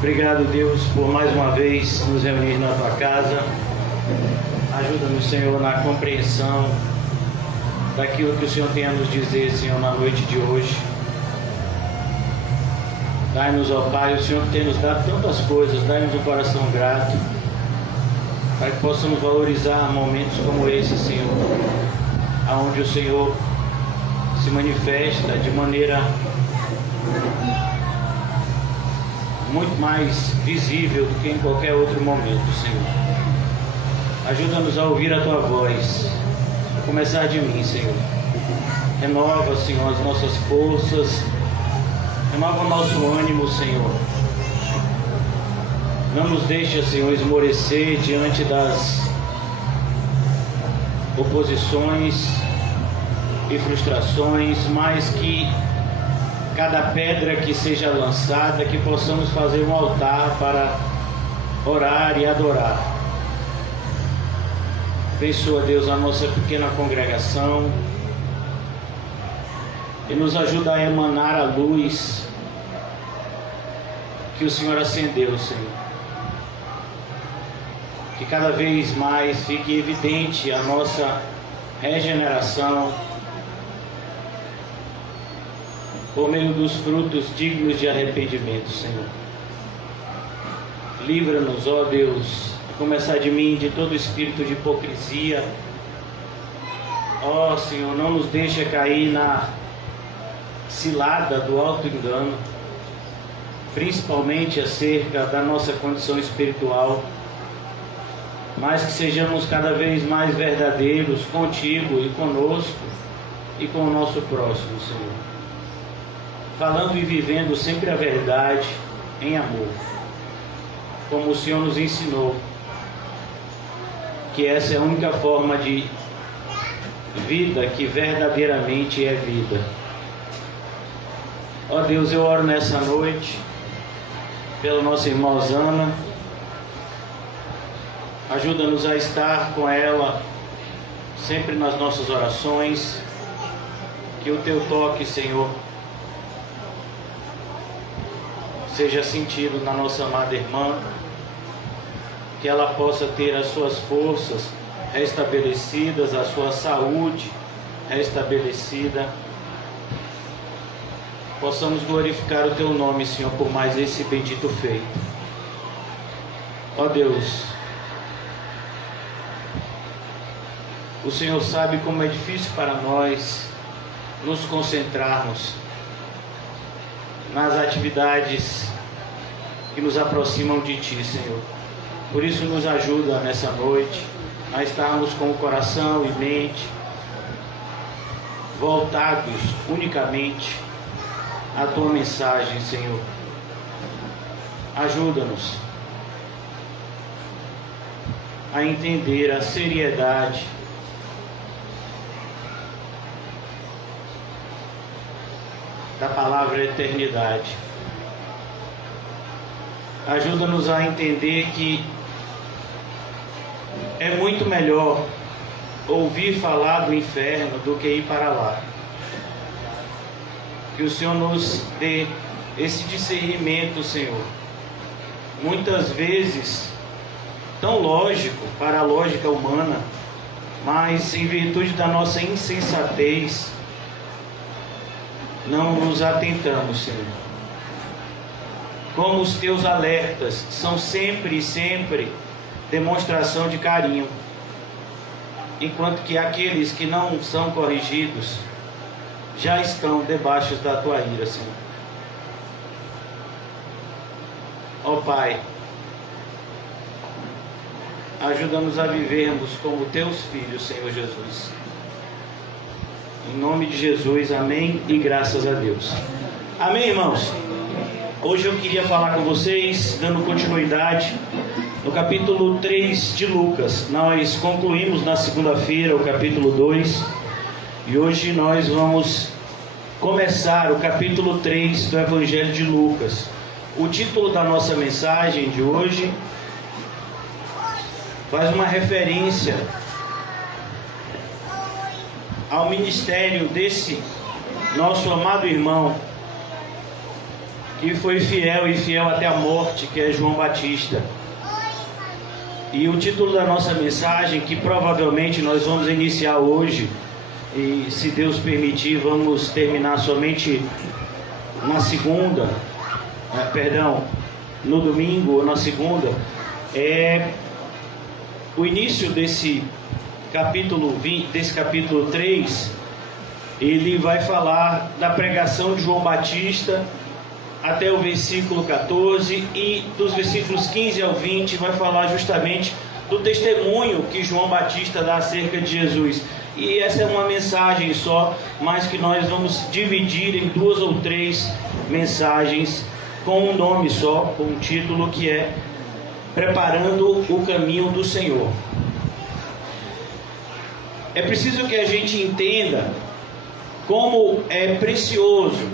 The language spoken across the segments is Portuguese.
Obrigado, Deus, por mais uma vez nos reunir na tua casa. Ajuda-nos, Senhor, na compreensão daquilo que o Senhor tem a nos dizer, Senhor, na noite de hoje. Dai-nos, ó Pai, o Senhor tem nos dado tantas coisas, dai-nos um coração grato, para que possamos valorizar momentos como esse, Senhor, aonde o Senhor se manifesta de maneira muito mais visível do que em qualquer outro momento, Senhor. Ajuda-nos a ouvir a Tua voz, a começar de mim, Senhor. Renova, Senhor, as nossas forças, renova o nosso ânimo, Senhor. Não nos deixa, Senhor, esmorecer diante das oposições e frustrações, mas que cada pedra que seja lançada, que possamos fazer um altar para orar e adorar. Abençoa, Deus, a nossa pequena congregação e nos ajuda a emanar a luz que o Senhor acendeu, Senhor. Que cada vez mais fique evidente a nossa regeneração por meio dos frutos dignos de arrependimento, Senhor. Livra-nos, ó Deus, a começar de mim, de todo espírito de hipocrisia. Ó Senhor, não nos deixa cair na cilada do auto-engano, principalmente acerca da nossa condição espiritual, mas que sejamos cada vez mais verdadeiros contigo e conosco e com o nosso próximo, Senhor. Falando e vivendo sempre a verdade em amor, como o Senhor nos ensinou, que essa é a única forma de vida que verdadeiramente é vida. Ó Deus, eu oro nessa noite pela nossa irmã Osana. Ajuda-nos a estar com ela sempre nas nossas orações. Que o Teu toque, Senhor, seja sentido na nossa amada irmã, que ela possa ter as suas forças restabelecidas, a sua saúde restabelecida. Possamos glorificar o Teu nome, Senhor, por mais esse bendito feito. Ó Deus, o Senhor sabe como é difícil para nós nos concentrarmos nas atividades que nos aproximam de Ti, Senhor. Por isso nos ajuda nessa noite a estarmos com o coração e mente voltados unicamente à Tua mensagem, Senhor. Ajuda-nos a entender a seriedade da palavra eternidade. Ajuda-nos a entender que é muito melhor ouvir falar do inferno do que ir para lá. Que o Senhor nos dê esse discernimento, Senhor. Muitas vezes tão lógico para a lógica humana, mas em virtude da nossa insensatez, não nos atentamos, Senhor. Como os Teus alertas são sempre e sempre demonstração de carinho, enquanto que aqueles que não são corrigidos já estão debaixo da Tua ira, Senhor. Ó Pai, ajuda-nos a vivermos como Teus filhos, Senhor Jesus. Em nome de Jesus, amém e graças a Deus. Amém, irmãos? Hoje eu queria falar com vocês, dando continuidade, no capítulo 3 de Lucas. Nós concluímos na segunda-feira o capítulo 2 e hoje nós vamos começar o capítulo 3 do Evangelho de Lucas. O título da nossa mensagem de hoje faz uma referência ao ministério desse nosso amado irmão, que foi fiel e fiel até a morte, que é João Batista. E o título da nossa mensagem, que provavelmente nós vamos iniciar hoje, e se Deus permitir, vamos terminar somente na segunda, no domingo ou na segunda, é o início desse capítulo 20, desse capítulo 3. Ele vai falar da pregação de João Batista até o versículo 14, e dos versículos 15 ao 20 vai falar justamente do testemunho que João Batista dá acerca de Jesus. E essa é uma mensagem só, mas que nós vamos dividir em 2 ou 3 mensagens com um nome só, com um título que é Preparando o Caminho do Senhor. É preciso que a gente entenda como é precioso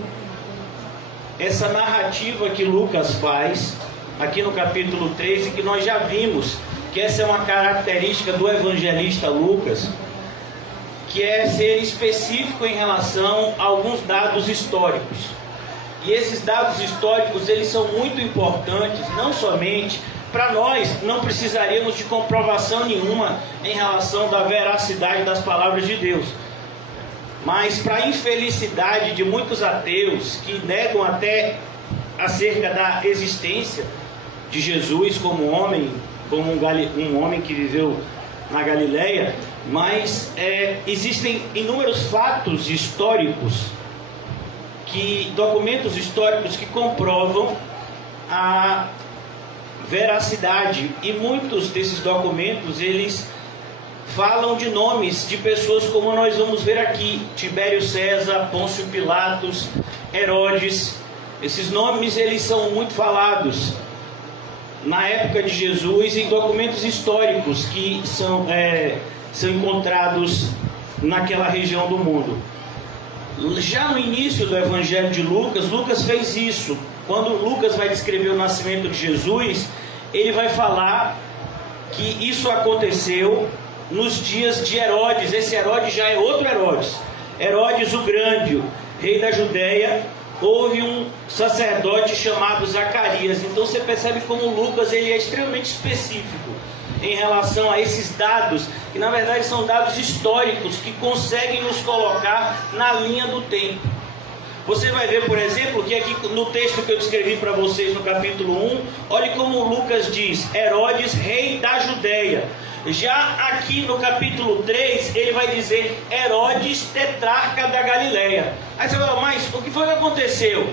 essa narrativa que Lucas faz aqui no capítulo 3, e que nós já vimos que essa é uma característica do evangelista Lucas, que é ser específico em relação a alguns dados históricos. E esses dados históricos, eles são muito importantes, não somente para nós, não precisaríamos de comprovação nenhuma em relação da veracidade das palavras de Deus, mas para a infelicidade de muitos ateus que negam até acerca da existência de Jesus como homem, como um homem que viveu na Galileia, mas existem inúmeros fatos históricos, documentos históricos que comprovam a veracidade, e muitos desses documentos eles falam de nomes de pessoas como nós vamos ver aqui: Tibério César, Pôncio Pilatos, Herodes. Esses nomes eles são muito falados na época de Jesus em documentos históricos que são encontrados naquela região do mundo. Já no início do Evangelho de Lucas, Lucas fez isso. Quando Lucas vai descrever o nascimento de Jesus, ele vai falar que isso aconteceu nos dias de Herodes. Esse Herodes já é outro Herodes, Herodes o Grande, rei da Judéia. Houve um sacerdote chamado Zacarias. Então você percebe como Lucas ele é extremamente específico em relação a esses dados, que na verdade são dados históricos que conseguem nos colocar na linha do tempo. Você vai ver, por exemplo, que aqui no texto que eu descrevi para vocês no capítulo 1, olhe como Lucas diz: Herodes, rei da Judéia. Já aqui no capítulo 3, ele vai dizer Herodes, tetrarca da Galileia. Aí você fala, mas o que foi que aconteceu?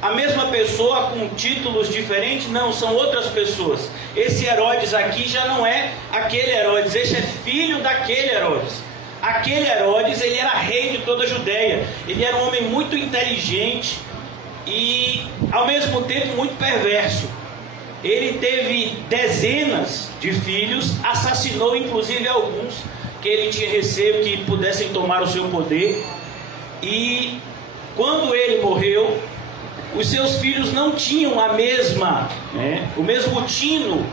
A mesma pessoa com títulos diferentes? Não, são outras pessoas. Esse Herodes aqui já não é aquele Herodes, esse é filho daquele Herodes. Aquele Herodes, ele era rei de toda a Judéia. Ele era um homem muito inteligente e ao mesmo tempo muito perverso. Ele teve dezenas de filhos, assassinou inclusive alguns que ele tinha receio que pudessem tomar o seu poder. E quando ele morreu, os seus filhos não tinham o mesmo tino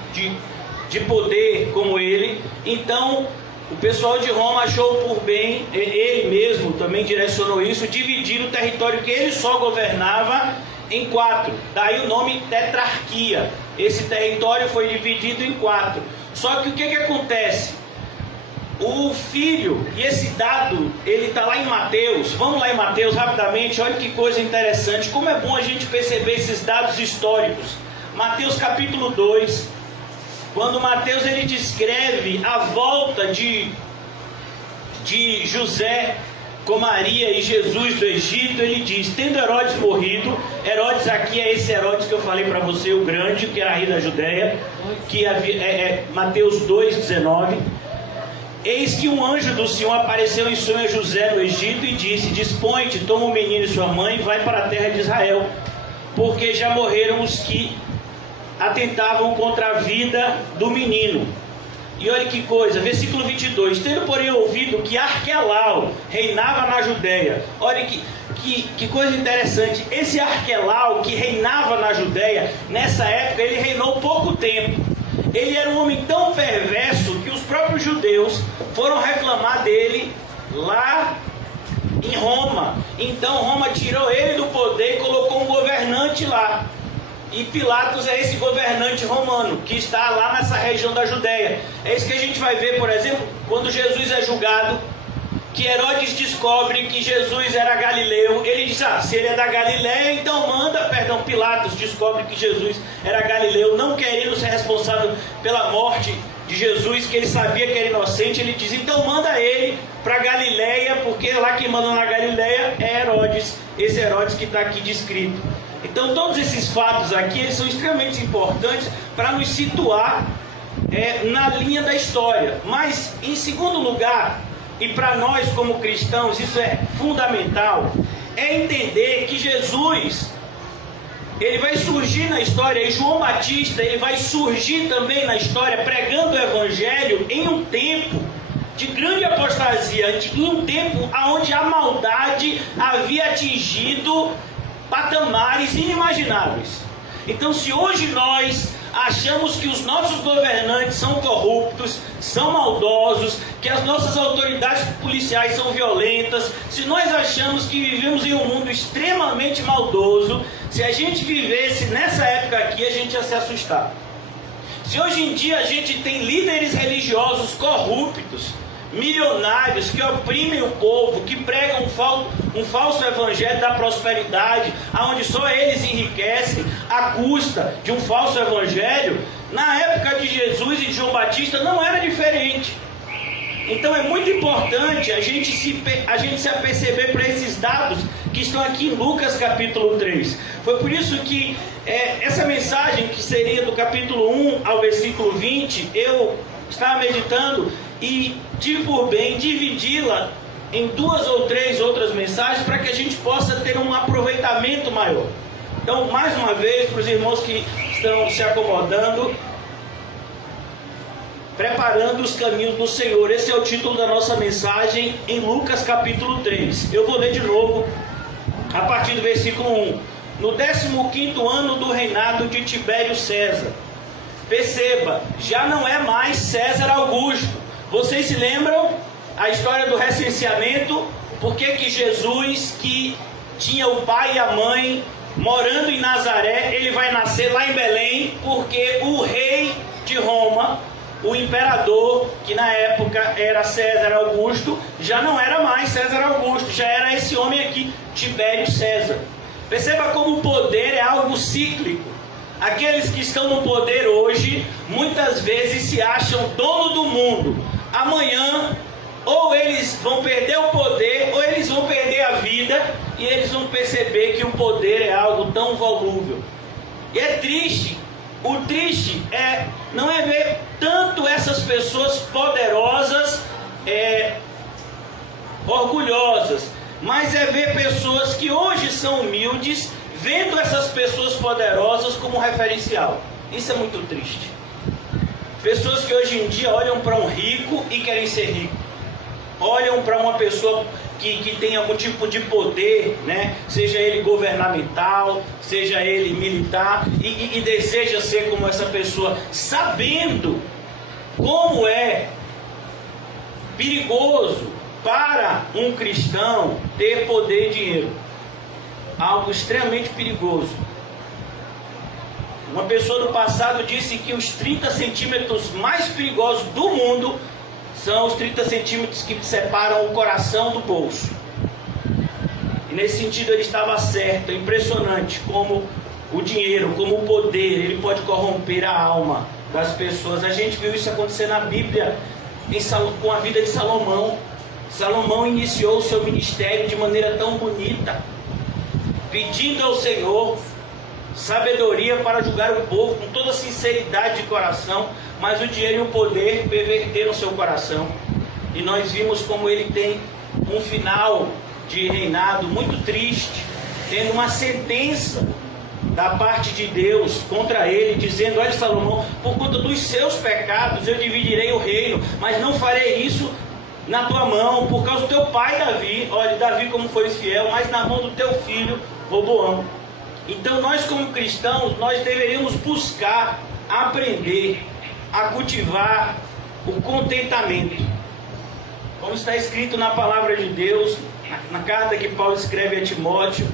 de poder como ele. Então o pessoal de Roma achou por bem, ele mesmo também direcionou isso, dividir o território que ele só governava em 4. Daí o nome tetrarquia. Esse território foi dividido em 4. Só que o que acontece? O filho, e esse dado, ele está lá em Mateus. Vamos lá em Mateus rapidamente, olha que coisa interessante. Como é bom a gente perceber esses dados históricos. Mateus capítulo 2. Quando Mateus ele descreve a volta de José com Maria e Jesus do Egito, ele diz: tendo Herodes morrido, Herodes aqui é esse Herodes que eu falei para você, o grande, que era rei da Judéia, que Mateus 2,19. Eis que um anjo do Senhor apareceu em sonho a José no Egito e disse: dispõe-te, toma o menino e sua mãe e vai para a terra de Israel, porque já morreram os que atentavam contra a vida do menino. E olha que coisa, versículo 22. Tendo porém ouvido que Arquelau reinava na Judéia. Olha que coisa interessante. Esse Arquelau que reinava na Judéia, nessa época ele reinou pouco tempo. Ele era um homem tão perverso que os próprios judeus foram reclamar dele lá em Roma. Então Roma tirou ele do poder e colocou um governante governante lá. E Pilatos é esse governante romano que está lá nessa região da Judéia. É isso que a gente vai ver, por exemplo, quando Jesus é julgado, que Herodes descobre que Jesus era galileu. Ele diz, se ele é da Galileia, então Pilatos descobre que Jesus era galileu, não querendo ser responsável pela morte de Jesus, que ele sabia que era inocente. Ele diz, então manda ele para Galileia, porque lá quem manda na Galileia é Herodes, esse Herodes que está aqui descrito. Então todos esses fatos aqui, eles são extremamente importantes para nos situar na linha da história. Mas em segundo lugar, e para nós como cristãos isso é fundamental, é entender que Jesus, ele vai surgir na história, e João Batista, ele vai surgir também na história pregando o Evangelho em um tempo de grande apostasia, em um tempo onde a maldade havia atingido patamares inimagináveis. Então, se hoje nós achamos que os nossos governantes são corruptos, são maldosos, que as nossas autoridades policiais são violentas, se nós achamos que vivemos em um mundo extremamente maldoso, se a gente vivesse nessa época aqui, a gente ia se assustar. Se hoje em dia a gente tem líderes religiosos corruptos, milionários que oprimem o povo, que pregam um falso evangelho da prosperidade, onde só eles enriquecem à custa de um falso evangelho, na época de Jesus e de João Batista não era diferente. Então é muito importante a gente se aperceber para esses dados que estão aqui em Lucas capítulo 3. Foi por isso que essa mensagem, que seria do capítulo 1 ao versículo 20, eu estava meditando e tive por bem dividi-la em 2 ou 3 outras mensagens para que a gente possa ter um aproveitamento maior. Então, mais uma vez, para os irmãos que estão se acomodando, preparando os caminhos do Senhor, esse é o título da nossa mensagem em Lucas capítulo 3. Eu vou ler de novo a partir do versículo 1. No 15º ano do reinado de Tibério César. Perceba, já não é mais César Augusto. Vocês se lembram a história do recenseamento? Por que Jesus, que tinha o pai e a mãe morando em Nazaré, ele vai nascer lá em Belém? Porque o rei de Roma, o imperador, que na época era César Augusto, já não era mais César Augusto, já era esse homem aqui, Tibério César. Perceba como o poder é algo cíclico. Aqueles que estão no poder hoje, muitas vezes se acham dono do mundo. Amanhã, ou eles vão perder o poder, ou eles vão perder a vida, e eles vão perceber que o poder é algo tão volúvel. E é triste. O triste não é ver tanto essas pessoas poderosas, orgulhosas, mas é ver pessoas que hoje são humildes, vendo essas pessoas poderosas como referencial. Isso é muito triste. Pessoas que hoje em dia olham para um rico e querem ser rico. Olham para uma pessoa que tem algum tipo de poder, né? Seja ele governamental, seja ele militar, e deseja ser como essa pessoa, sabendo como é perigoso para um cristão ter poder e dinheiro. Algo extremamente perigoso. Uma pessoa do passado disse que os 30 centímetros mais perigosos do mundo são os 30 centímetros que separam o coração do bolso. E nesse sentido ele estava certo. É impressionante como o dinheiro, como o poder, ele pode corromper a alma das pessoas. A gente viu isso acontecer na Bíblia com a vida de Salomão. Salomão iniciou o seu ministério de maneira tão bonita, pedindo ao Senhor sabedoria para julgar o povo com toda sinceridade de coração, mas o dinheiro e o poder perverteram seu coração. E nós vimos como ele tem um final de reinado muito triste, tendo uma sentença da parte de Deus contra ele, dizendo: olha, Salomão, por conta dos seus pecados eu dividirei o reino, mas não farei isso na tua mão, por causa do teu pai Davi. Olha, Davi como foi fiel, mas na mão do teu filho Roboão. Então nós como cristãos, nós deveríamos buscar aprender a cultivar o contentamento. Como está escrito na palavra de Deus, na carta que Paulo escreve a Timóteo,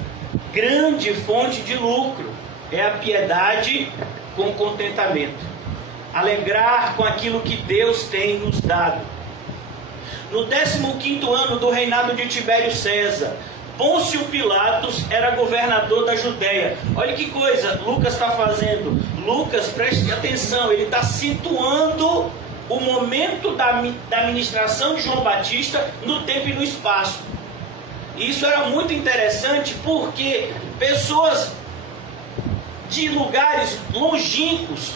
grande fonte de lucro é a piedade com contentamento. Alegrar com aquilo que Deus tem nos dado. No 15º ano do reinado de Tibério César, Pôncio Pilatos era governador da Judéia. Olha que coisa Lucas está fazendo. Lucas, preste atenção, ele está situando o momento da ministração de João Batista no tempo e no espaço. E isso era muito interessante porque pessoas de lugares longínquos,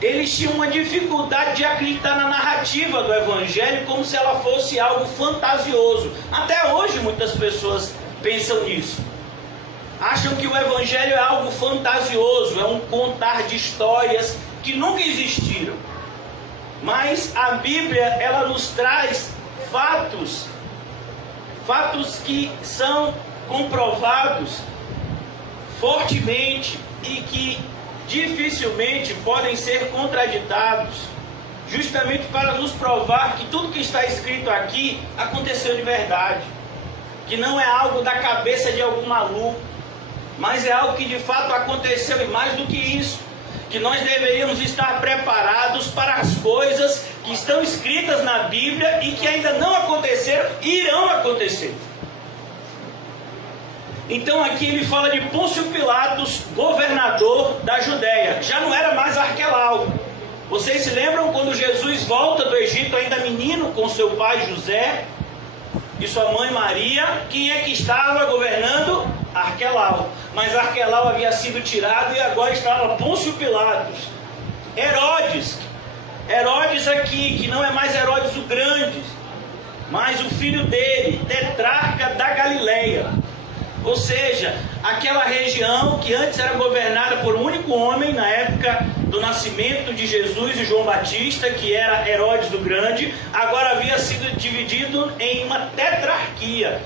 eles tinham uma dificuldade de acreditar na narrativa do Evangelho como se ela fosse algo fantasioso. Até hoje muitas pessoas pensam nisso. Acham que o Evangelho é algo fantasioso, é um contar de histórias que nunca existiram. Mas a Bíblia, ela nos traz fatos que são comprovados fortemente e que dificilmente podem ser contraditados, justamente para nos provar que tudo que está escrito aqui aconteceu de verdade, que não é algo da cabeça de algum maluco, mas é algo que de fato aconteceu. E mais do que isso, que nós deveríamos estar preparados para as coisas que estão escritas na Bíblia e que ainda não aconteceram e irão acontecer. Então aqui ele fala de Pôncio Pilatos, governador da Judéia. Já não era mais Arquelau. Vocês se lembram quando Jesus volta do Egito, ainda menino, com seu pai José e sua mãe Maria? Quem é que estava governando? Arquelau. Mas Arquelau havia sido tirado e agora estava Pôncio Pilatos. Herodes aqui, que não é mais Herodes o Grande, mas o filho dele, tetrarca da Galileia. Ou seja, aquela região que antes era governada por um único homem, na época do nascimento de Jesus e João Batista, que era Herodes o Grande, agora havia sido dividido em uma tetrarquia.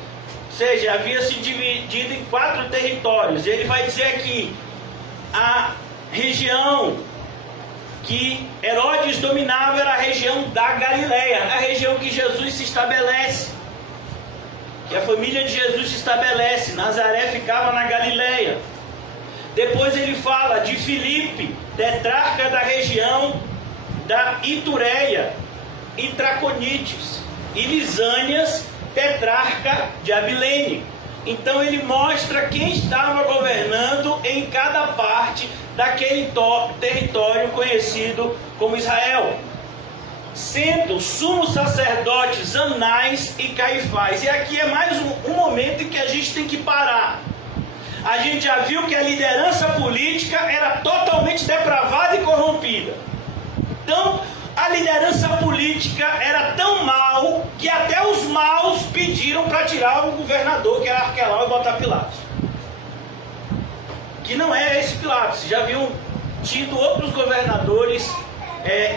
Ou seja, havia se dividido em 4 territórios. Ele vai dizer aqui, a região que Herodes dominava era a região da Galileia, a região que Jesus se estabelece, que a família de Jesus se estabelece. Nazaré ficava na Galileia. Depois ele fala de Filipe, tetrarca da região da Itureia e Traconites, e Lisânias, tetrarca de Abilene. Então ele mostra quem estava governando em cada parte daquele território conhecido como Israel, sendo sumos sacerdotes Anás e Caifás. E aqui é mais um momento em que a gente tem que parar. A gente já viu que a liderança política era totalmente depravada e corrompida. Então, a liderança política era tão mal que até os maus pediram para tirar o governador, que era Arquelau, e botar Pilatos. Que não é esse Pilatos. Já haviam tido outros governadores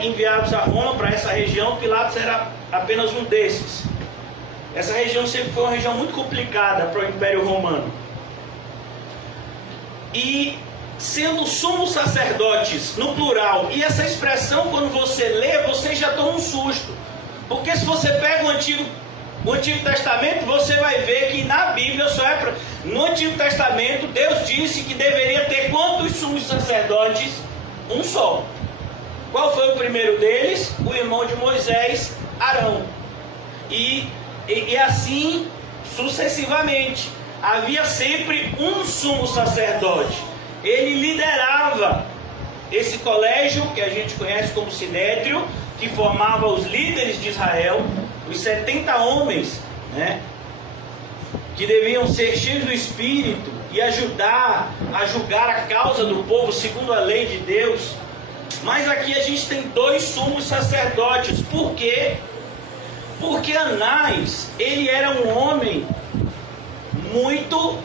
enviados a Roma para essa região. Pilatos era apenas um desses. Essa região sempre foi uma região muito complicada para o Império Romano. E sendo sumos sacerdotes no plural, e essa expressão quando você lê, você já toma um susto, porque se você pega o Antigo Testamento, você vai ver que na Bíblia no Antigo Testamento Deus disse que deveria ter quantos sumos sacerdotes? Um só. Qual foi o primeiro deles? O irmão de Moisés, Arão. E assim sucessivamente. Havia sempre um sumo sacerdote. Ele liderava esse colégio que a gente conhece como Sinédrio, que formava os líderes de Israel, os 70 homens, né, que deviam ser cheios do Espírito e ajudar a julgar a causa do povo segundo a lei de Deus. Mas aqui a gente tem 2 sumos sacerdotes. Por quê? Porque Anás, ele era um homem muito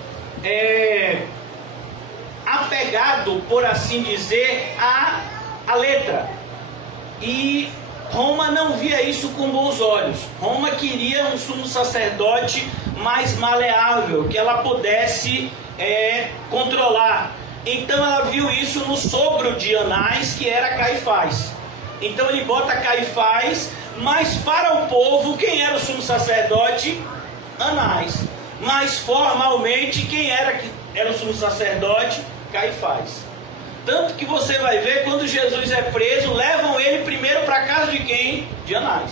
apegado, por assim dizer, à letra. E Roma não via isso com bons olhos. Roma queria um sumo sacerdote mais maleável, que ela pudesse controlar. Então ela viu isso no sogro de Anás, que era Caifás. Então ele bota Caifás, mas para o povo, quem era o sumo sacerdote? Anás. Mas formalmente, quem era era o sumo sacerdote Caifás. Tanto que você vai ver, quando Jesus é preso, levam ele primeiro para a casa de quem? De Anás.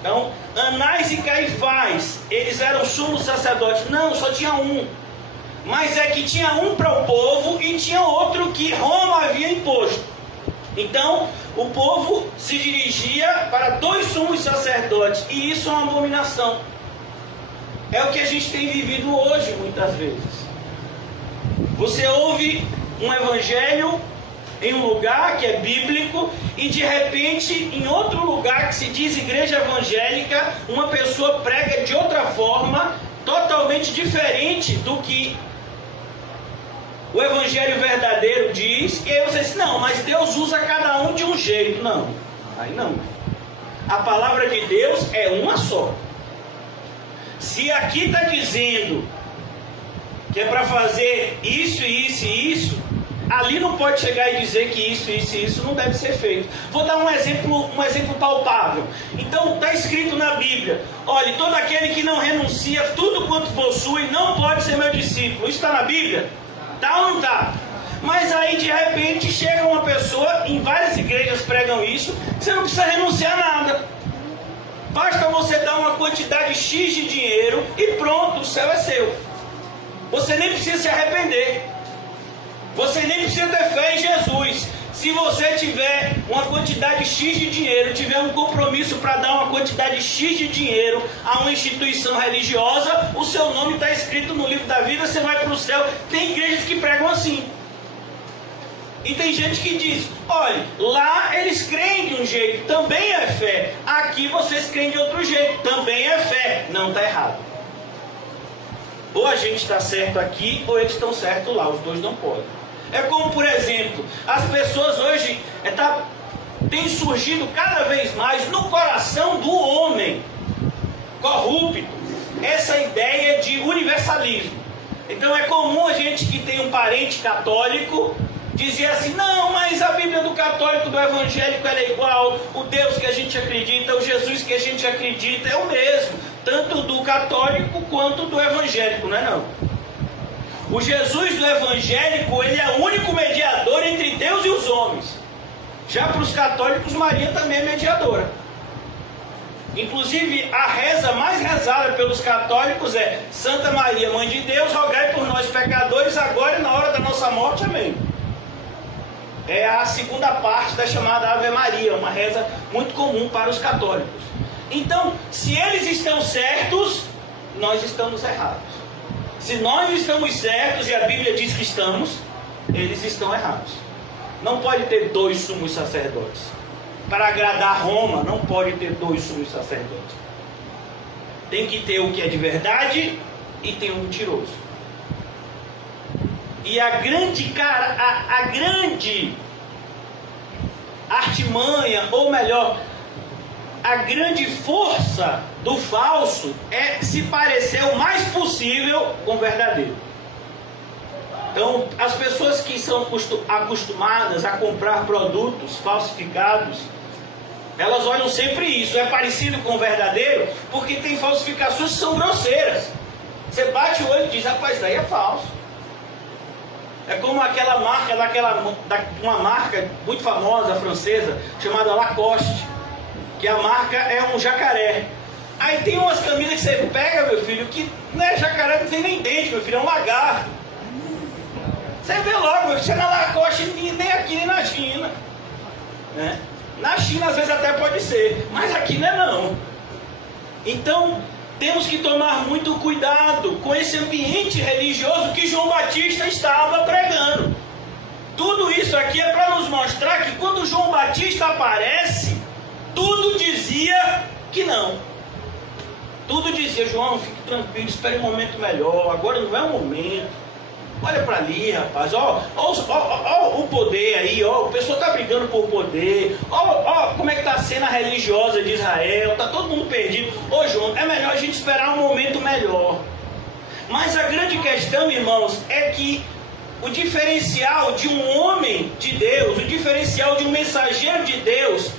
Então, Anás e Caifás, eles eram sumos sacerdotes. Não, só tinha um. Mas é que tinha um para o povo e tinha outro que Roma havia imposto. Então, o povo se dirigia para 2 sumos sacerdotes. E isso é uma abominação. É o que a gente tem vivido hoje, muitas vezes. Você ouve um evangelho em um lugar que é bíblico e de repente em outro lugar que se diz igreja evangélica, uma pessoa prega de outra forma, totalmente diferente do que o evangelho verdadeiro diz. E aí você diz, não, mas Deus usa cada um de um jeito. Não, aí não. A palavra de Deus é uma só. Se aqui está dizendo que é para fazer isso, isso e isso, ali não pode chegar e dizer que isso, isso e isso não deve ser feito. Vou dar um exemplo palpável. Então está escrito na Bíblia: olhe, todo aquele que não renuncia tudo quanto possui não pode ser meu discípulo. Isso está na Bíblia? Está ou não está? Mas aí de repente chega uma pessoa, em várias igrejas pregam isso, que você não precisa renunciar nada. Basta você dar uma quantidade X de dinheiro e pronto, o céu é seu. Você nem precisa se arrepender. Você nem precisa ter fé em Jesus. Se você tiver uma quantidade X de dinheiro, tiver um compromisso para dar uma quantidade X de dinheiro a uma instituição religiosa, o seu nome está escrito no livro da vida, você vai para o céu. Tem igrejas que pregam assim. E tem gente que diz, olha, lá eles creem de um jeito, também é fé. Aqui vocês creem de outro jeito, também é fé. Não, está errado. Ou a gente está certo aqui, ou eles estão certos lá. Os dois não podem. É como, por exemplo, as pessoas hoje tem surgido cada vez mais no coração do homem corrupto essa ideia de universalismo. Então é comum a gente que tem um parente católico dizer assim, não, mas a Bíblia do católico, do evangélico, ela é igual, o Deus que a gente acredita, o Jesus que a gente acredita é o mesmo, tanto do católico quanto do evangélico, não é não? O Jesus do evangélico, ele é o único mediador entre Deus e os homens. Já para os católicos, Maria também é mediadora. Inclusive, a reza mais rezada pelos católicos é: Santa Maria, Mãe de Deus, rogai por nós pecadores, agora e na hora da nossa morte. Amém. É a segunda parte da chamada Ave Maria, uma reza muito comum para os católicos. Então, se eles estão certos, nós estamos errados. Se nós estamos certos e a Bíblia diz que estamos, eles estão errados. Não pode ter 2 sumos sacerdotes. Para agradar Roma, não pode ter 2 sumos sacerdotes. Tem que ter o que é de verdade e tem o mentiroso. E a grande artimanha, ou melhor, a grande força do falso é se parecer o mais possível com o verdadeiro. Então, as pessoas que são acostumadas a comprar produtos falsificados, elas olham sempre isso, é parecido com o verdadeiro, porque tem falsificações que são grosseiras. Você bate o olho e diz, rapaz, daí é falso. É como aquela marca, uma marca muito famosa, francesa, chamada Lacoste, que a marca é um jacaré. Aí tem umas camisas que você pega, meu filho, que não é jacaré, não tem nem dente, meu filho, é um lagarto. Você vê logo, você não é Lacoste nem aqui nem na China, né? Na China às vezes até pode ser, mas aqui não é não. Então temos que tomar muito cuidado com esse ambiente religioso que João Batista estava pregando. Tudo isso aqui é para nos mostrar que quando João Batista aparece, tudo dizia que não. Tudo dizia, João, fique tranquilo, espere um momento melhor, agora não é o momento. Olha para ali, rapaz, ó o poder aí, ó, o pessoal está brigando por poder, ó como é que está a cena religiosa de Israel, está todo mundo perdido. Ô João, é melhor a gente esperar um momento melhor. Mas a grande questão, irmãos, é que o diferencial de um homem de Deus, o diferencial de um mensageiro de Deus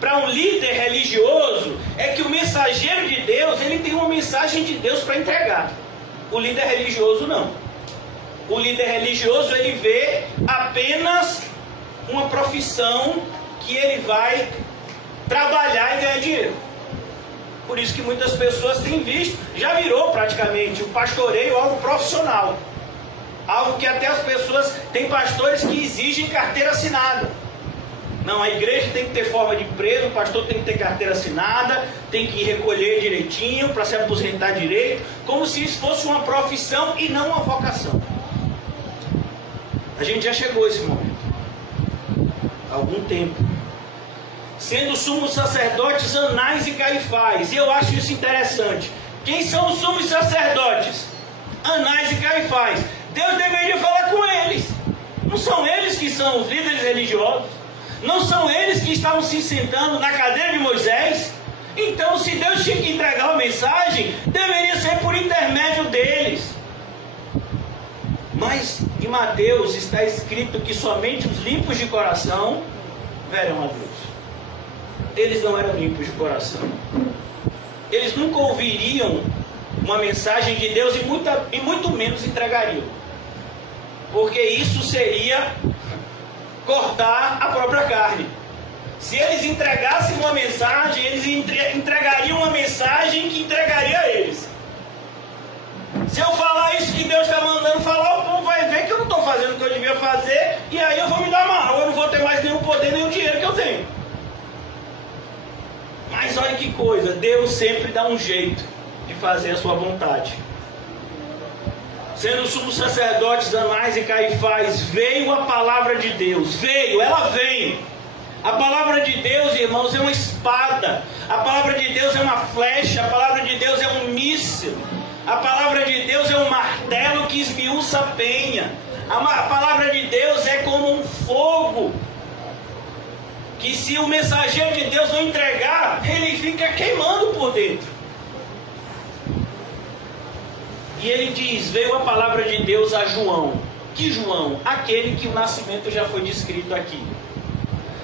para um líder religioso, é que o mensageiro de Deus, ele tem uma mensagem de Deus para entregar. O líder religioso não. o líder religioso, ele vê apenas uma profissão que ele vai trabalhar e ganhar dinheiro. Por isso que muitas pessoas têm visto, já virou praticamente o pastoreio algo profissional. Algo que até as pessoas, tem pastores que exigem carteira assinada. Não, a igreja tem que ter forma de empresa, o pastor tem que ter carteira assinada, tem que recolher direitinho para se aposentar direito, como se isso fosse uma profissão e não uma vocação. A gente já chegou a esse momento, há algum tempo. Sendo sumos sacerdotes Anás e Caifás, e eu acho isso interessante. Quem são os sumos sacerdotes? Anás e Caifás. Deus deveria falar com eles. Não são eles que são os líderes religiosos? Não são eles que estavam se sentando na cadeira de Moisés? Então, se Deus tinha que entregar uma mensagem, deveria ser por intermédio deles. Mas em Mateus está escrito que somente os limpos de coração verão a Deus. Eles não eram limpos de coração. Eles nunca ouviriam uma mensagem de Deus e muito menos entregariam. Porque isso seria cortar a própria carne. Se eles entregassem uma mensagem, eles entregariam uma mensagem que entregaria a eles. Se eu falar isso que Deus está mandando falar, o povo vai ver que eu não estou fazendo o que eu devia fazer, e aí eu vou me dar mal, eu não vou ter mais nenhum poder, nem o dinheiro que eu tenho. Mas olha que coisa, Deus sempre dá um jeito de fazer a sua vontade. Sendo sumos sacerdotes Anás e Caifás, veio a palavra de Deus. Ela vem. A palavra de Deus, irmãos, é uma espada. A palavra de Deus é uma flecha. A palavra de Deus é um míssil. A palavra de Deus é um martelo que esmiuça a penha. A palavra de Deus é como um fogo, que se o mensageiro de Deus não entregar, ele fica queimando por dentro. E ele diz, veio a palavra de Deus a João. Que João? Aquele que o nascimento já foi descrito aqui.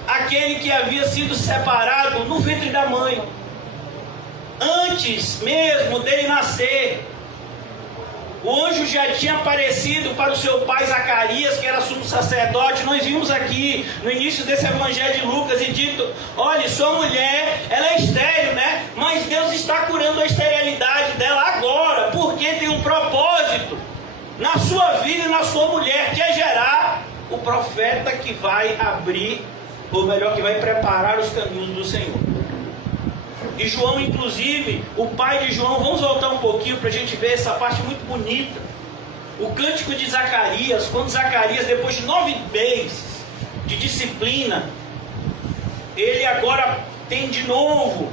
Aquele que havia sido separado no ventre da mãe. Antes mesmo dele nascer. O anjo já tinha aparecido para o seu pai Zacarias, que era sumo sacerdote. Nós vimos aqui no início desse evangelho de Lucas e dito, olha, sua mulher, ela é estéril, né? Mas Deus está curando a esterilidade dela agora, porque tem um propósito na sua vida e na sua mulher, que é gerar o profeta que vai abrir, ou melhor, que vai preparar os caminhos do Senhor. E João, inclusive, o pai de João, vamos voltar um pouquinho para a gente ver essa parte muito bonita. O cântico de Zacarias, quando Zacarias, depois de 9 meses de disciplina, ele agora tem de novo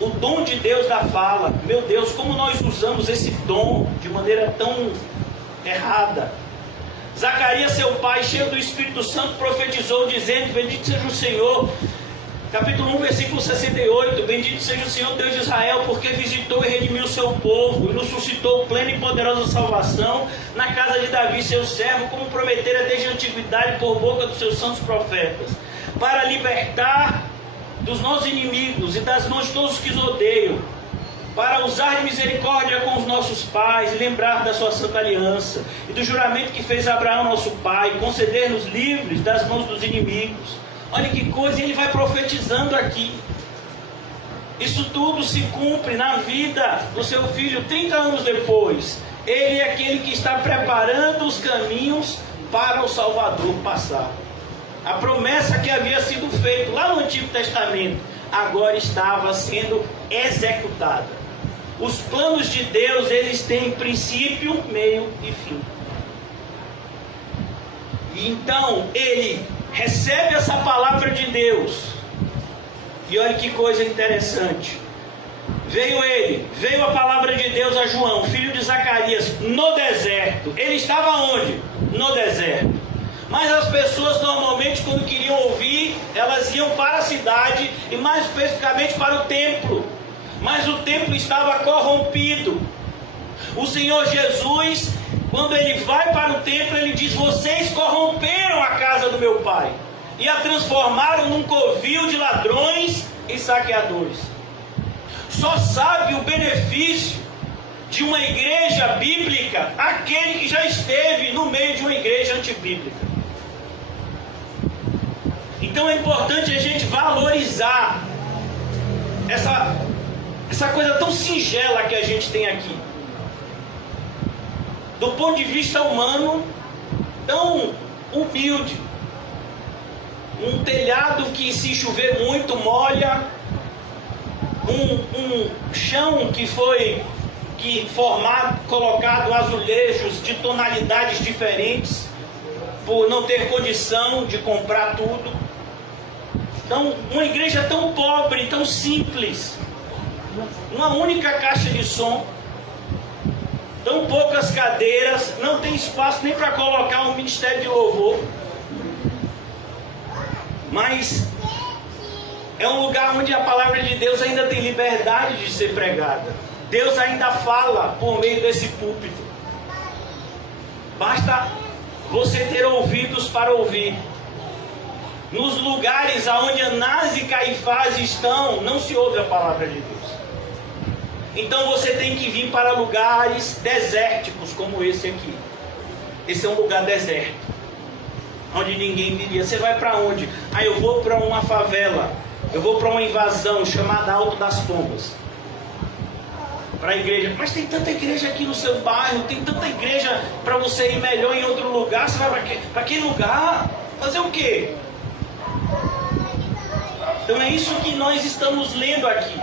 o dom de Deus da fala. Meu Deus, como nós usamos esse dom de maneira tão errada. Zacarias, seu pai, cheio do Espírito Santo, profetizou, dizendo, bendito seja o Senhor, capítulo 1, versículo 68, bendito seja o Senhor Deus de Israel, porque visitou e redimiu o seu povo, e nos suscitou plena e poderosa salvação, na casa de Davi, seu servo, como prometera desde a antiguidade, por boca dos seus santos profetas, para libertar dos nossos inimigos, e das mãos de todos os que nos odeiam, para usar de misericórdia com os nossos pais, e lembrar da sua santa aliança, e do juramento que fez Abraão nosso pai, conceder-nos livres das mãos dos inimigos. Olha que coisa, ele vai profetizando aqui. Isso tudo se cumpre na vida do seu filho 30 anos depois. Ele é aquele que está preparando os caminhos para o Salvador passar. A promessa que havia sido feita lá no Antigo Testamento, agora estava sendo executada. Os planos de Deus, eles têm princípio, meio e fim. E então, ele recebe essa palavra de Deus. E olha que coisa interessante. Veio a palavra de Deus a João, filho de Zacarias, no deserto. Ele estava onde? No deserto. Mas as pessoas normalmente, quando queriam ouvir, elas iam para a cidade, e mais especificamente para o templo. Mas o templo estava corrompido. O Senhor Jesus, quando ele vai para o templo, ele diz, vocês corromperam a casa do meu pai, e a transformaram num covil de ladrões e saqueadores. Só sabe o benefício de uma igreja bíblica aquele que já esteve no meio de uma igreja antibíblica. Então é importante a gente valorizar essa coisa tão singela que a gente tem aqui. Do ponto de vista humano, tão humilde. Um telhado que, se chover muito, molha. Um chão que foi colocado azulejos de tonalidades diferentes, por não ter condição de comprar tudo. Então, uma igreja tão pobre, tão simples, uma única caixa de som, tão poucas cadeiras, não tem espaço nem para colocar um ministério de louvor. Mas é um lugar onde a palavra de Deus ainda tem liberdade de ser pregada. Deus ainda fala por meio desse púlpito. Basta você ter ouvidos para ouvir. Nos lugares onde Anás e Caifás estão, não se ouve a palavra de Deus. Então você tem que vir para lugares desérticos como esse aqui. Esse é um lugar deserto, onde ninguém viria. Você vai para onde? Eu vou para uma favela. Eu vou para uma invasão chamada Alto das Pombas. Para a igreja. Mas tem tanta igreja aqui no seu bairro. Tem tanta igreja para você ir melhor em outro lugar. Você vai para aquele lugar? Fazer o quê? Então é isso que nós estamos lendo aqui.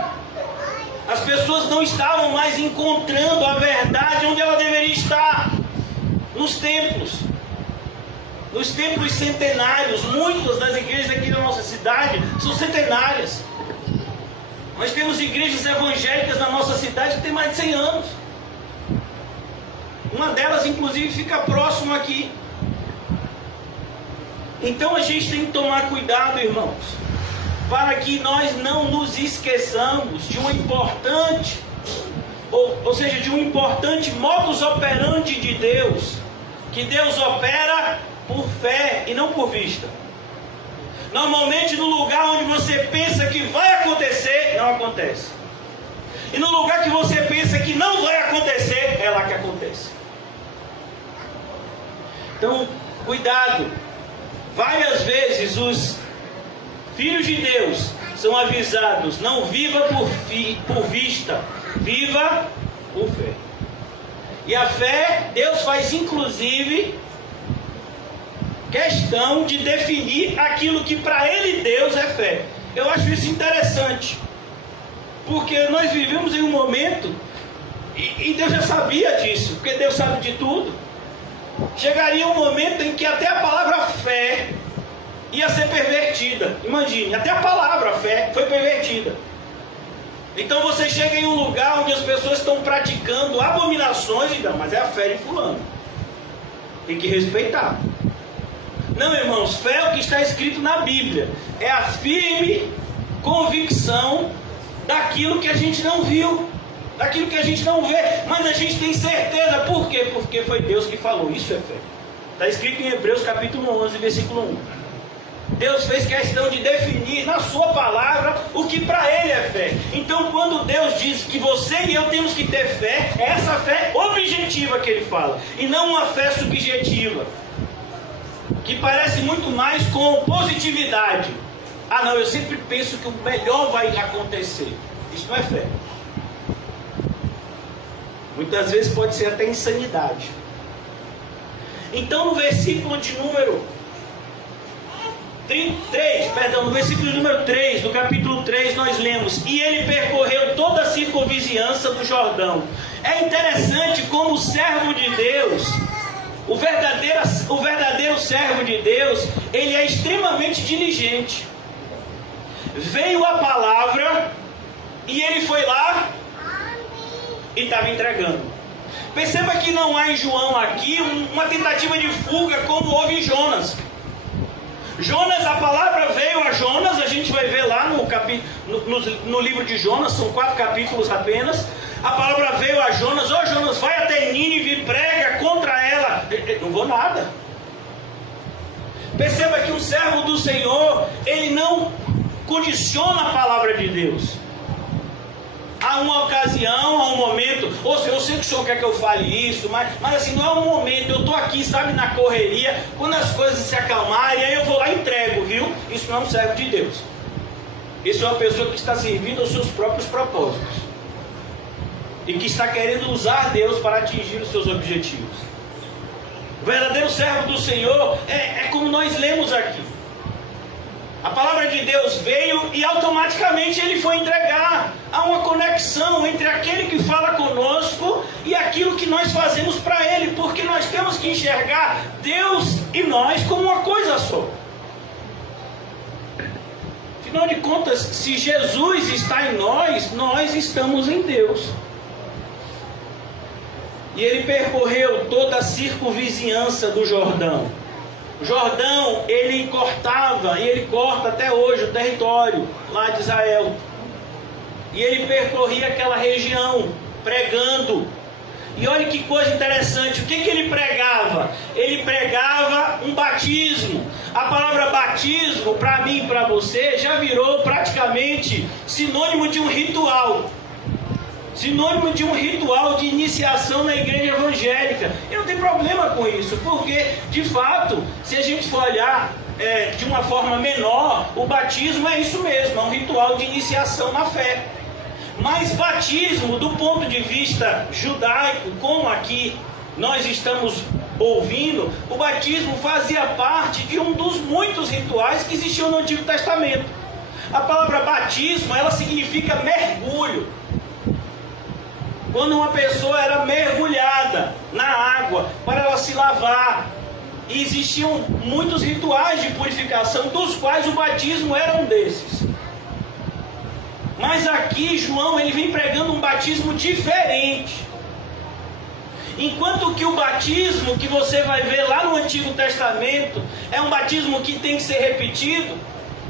As pessoas não estavam mais encontrando a verdade onde ela deveria estar. Nos templos. Nos templos centenários. Muitas das igrejas aqui da nossa cidade são centenárias. Nós temos igrejas evangélicas na nossa cidade que tem mais de 100 anos. Uma delas, inclusive, fica próximo aqui. Então a gente tem que tomar cuidado, irmãos, para que nós não nos esqueçamos de um importante, ou seja, de um importante modus operandi de Deus, que Deus opera por fé e não por vista. Normalmente no lugar onde você pensa que vai acontecer, não acontece. E no lugar que você pensa que não vai acontecer, é lá que acontece. Então, cuidado. Várias vezes os filhos de Deus são avisados: não viva por vista, viva por fé. E a fé, Deus faz inclusive questão de definir aquilo que para Ele, Deus, é fé. Eu acho isso interessante, porque nós vivemos em um momento, e Deus já sabia disso, porque Deus sabe de tudo. Chegaria um momento em que até a palavra fé ia ser pervertida. Imagine, até a palavra fé foi pervertida. Então você chega em um lugar onde as pessoas estão praticando abominações, então, mas é a fé de fulano, tem que respeitar. Não, irmãos, fé é o que está escrito na Bíblia. É a firme convicção daquilo que a gente não viu, daquilo que a gente não vê, mas a gente tem certeza. Por quê? Porque foi Deus que falou. Isso é fé. Está escrito em Hebreus capítulo 11, versículo 1. Deus fez questão de definir na sua palavra o que para Ele é fé. Então quando Deus diz que você e eu temos que ter fé, é essa fé objetiva que Ele fala, e não uma fé subjetiva, que parece muito mais com positividade. Não, eu sempre penso que o melhor vai acontecer. Isso não é fé. Muitas vezes pode ser até insanidade. Então no versículo de número 3, no versículo número 3, do capítulo 3, nós lemos: e ele percorreu toda a circunvizinhança do Jordão. É interessante como o servo de Deus, o verdadeiro servo de Deus, ele é extremamente diligente. Veio a palavra e ele foi lá e estava entregando. Perceba que não há em João aqui uma tentativa de fuga como houve em Jonas. Jonas, a palavra veio a Jonas, a gente vai ver lá no livro de Jonas, são 4 capítulos apenas. A palavra veio a Jonas: Jonas, vai até Nínive e prega contra ela. Não vou nada. Perceba que o servo do Senhor, ele não condiciona a palavra de Deus. há uma ocasião, há um momento, ou seja, eu sei que o senhor quer que eu fale isso, mas assim, não é um momento, eu estou aqui, sabe, na correria, quando as coisas se acalmarem, aí eu vou lá e entrego, viu? Isso não é um servo de Deus. Isso é uma pessoa que está servindo aos seus próprios propósitos e que está querendo usar Deus para atingir os seus objetivos. O verdadeiro servo do Senhor é como nós lemos aqui. A palavra de Deus veio e automaticamente ele foi entregar. Há uma conexão entre aquele que fala conosco e aquilo que nós fazemos para ele, porque nós temos que enxergar Deus e nós como uma coisa só. Afinal de contas, se Jesus está em nós, nós estamos em Deus. E ele percorreu toda a circunvizinhança do Jordão. O Jordão, ele cortava, e ele corta até hoje o território lá de Israel. E ele percorria aquela região, pregando. E olha que coisa interessante, o que ele pregava? Ele pregava um batismo. A palavra batismo, para mim e para você, já virou praticamente sinônimo de um ritual. Sinônimo de um ritual de iniciação na igreja evangélica. E não tem problema com isso, porque, de fato, se a gente for olhar de uma forma menor, o batismo é isso mesmo, é um ritual de iniciação na fé. Mas batismo, do ponto de vista judaico, como aqui nós estamos ouvindo, o batismo fazia parte de um dos muitos rituais que existiam no Antigo Testamento. A palavra batismo, ela significa mergulho. Quando uma pessoa era mergulhada na água para ela se lavar, e existiam muitos rituais de purificação, dos quais o batismo era um desses. Mas aqui João, ele vem pregando um batismo diferente. Enquanto que o batismo que você vai ver lá no Antigo Testamento é um batismo que tem que ser repetido.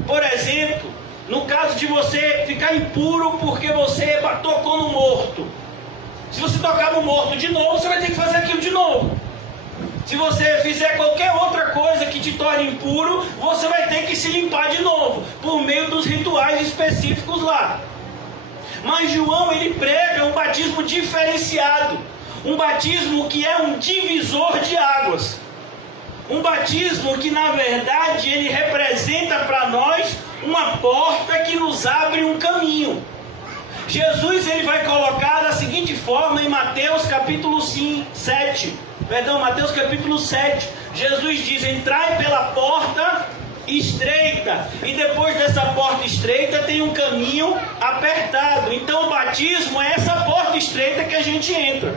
Por exemplo, no caso de você ficar impuro porque você tocou no morto. Se você tocar no morto de novo, você vai ter que fazer aquilo de novo. Se você fizer qualquer outra coisa que te torne impuro, você vai ter que se limpar de novo, por meio dos rituais específicos lá. Mas João, ele prega um batismo diferenciado. Um batismo que é um divisor de águas. Um batismo que, na verdade, ele representa para nós uma porta que nos abre um caminho. Jesus, ele vai colocar da seguinte forma em Mateus capítulo 7. Mateus capítulo 7. Jesus diz: entrai pela porta estreita, e depois dessa porta estreita tem um caminho apertado. Então o batismo é essa porta estreita que a gente entra,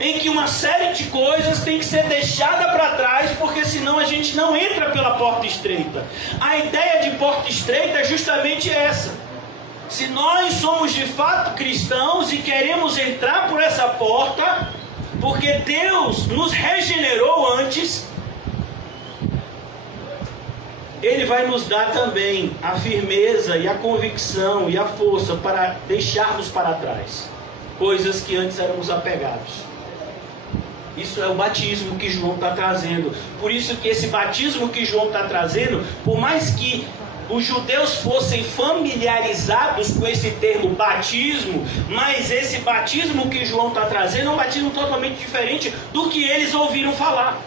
em que uma série de coisas tem que ser deixada para trás, porque senão a gente não entra pela porta estreita. A ideia de porta estreita é justamente essa. Se nós somos de fato cristãos e queremos entrar por essa porta, porque Deus nos regenerou antes, Ele vai nos dar também a firmeza e a convicção e a força para deixarmos para trás coisas que antes éramos apegados. Isso é o batismo que João está trazendo. Por isso que esse batismo que João está trazendo, por mais que os judeus fossem familiarizados com esse termo batismo, mas esse batismo que João está trazendo é um batismo totalmente diferente do que eles ouviram falar.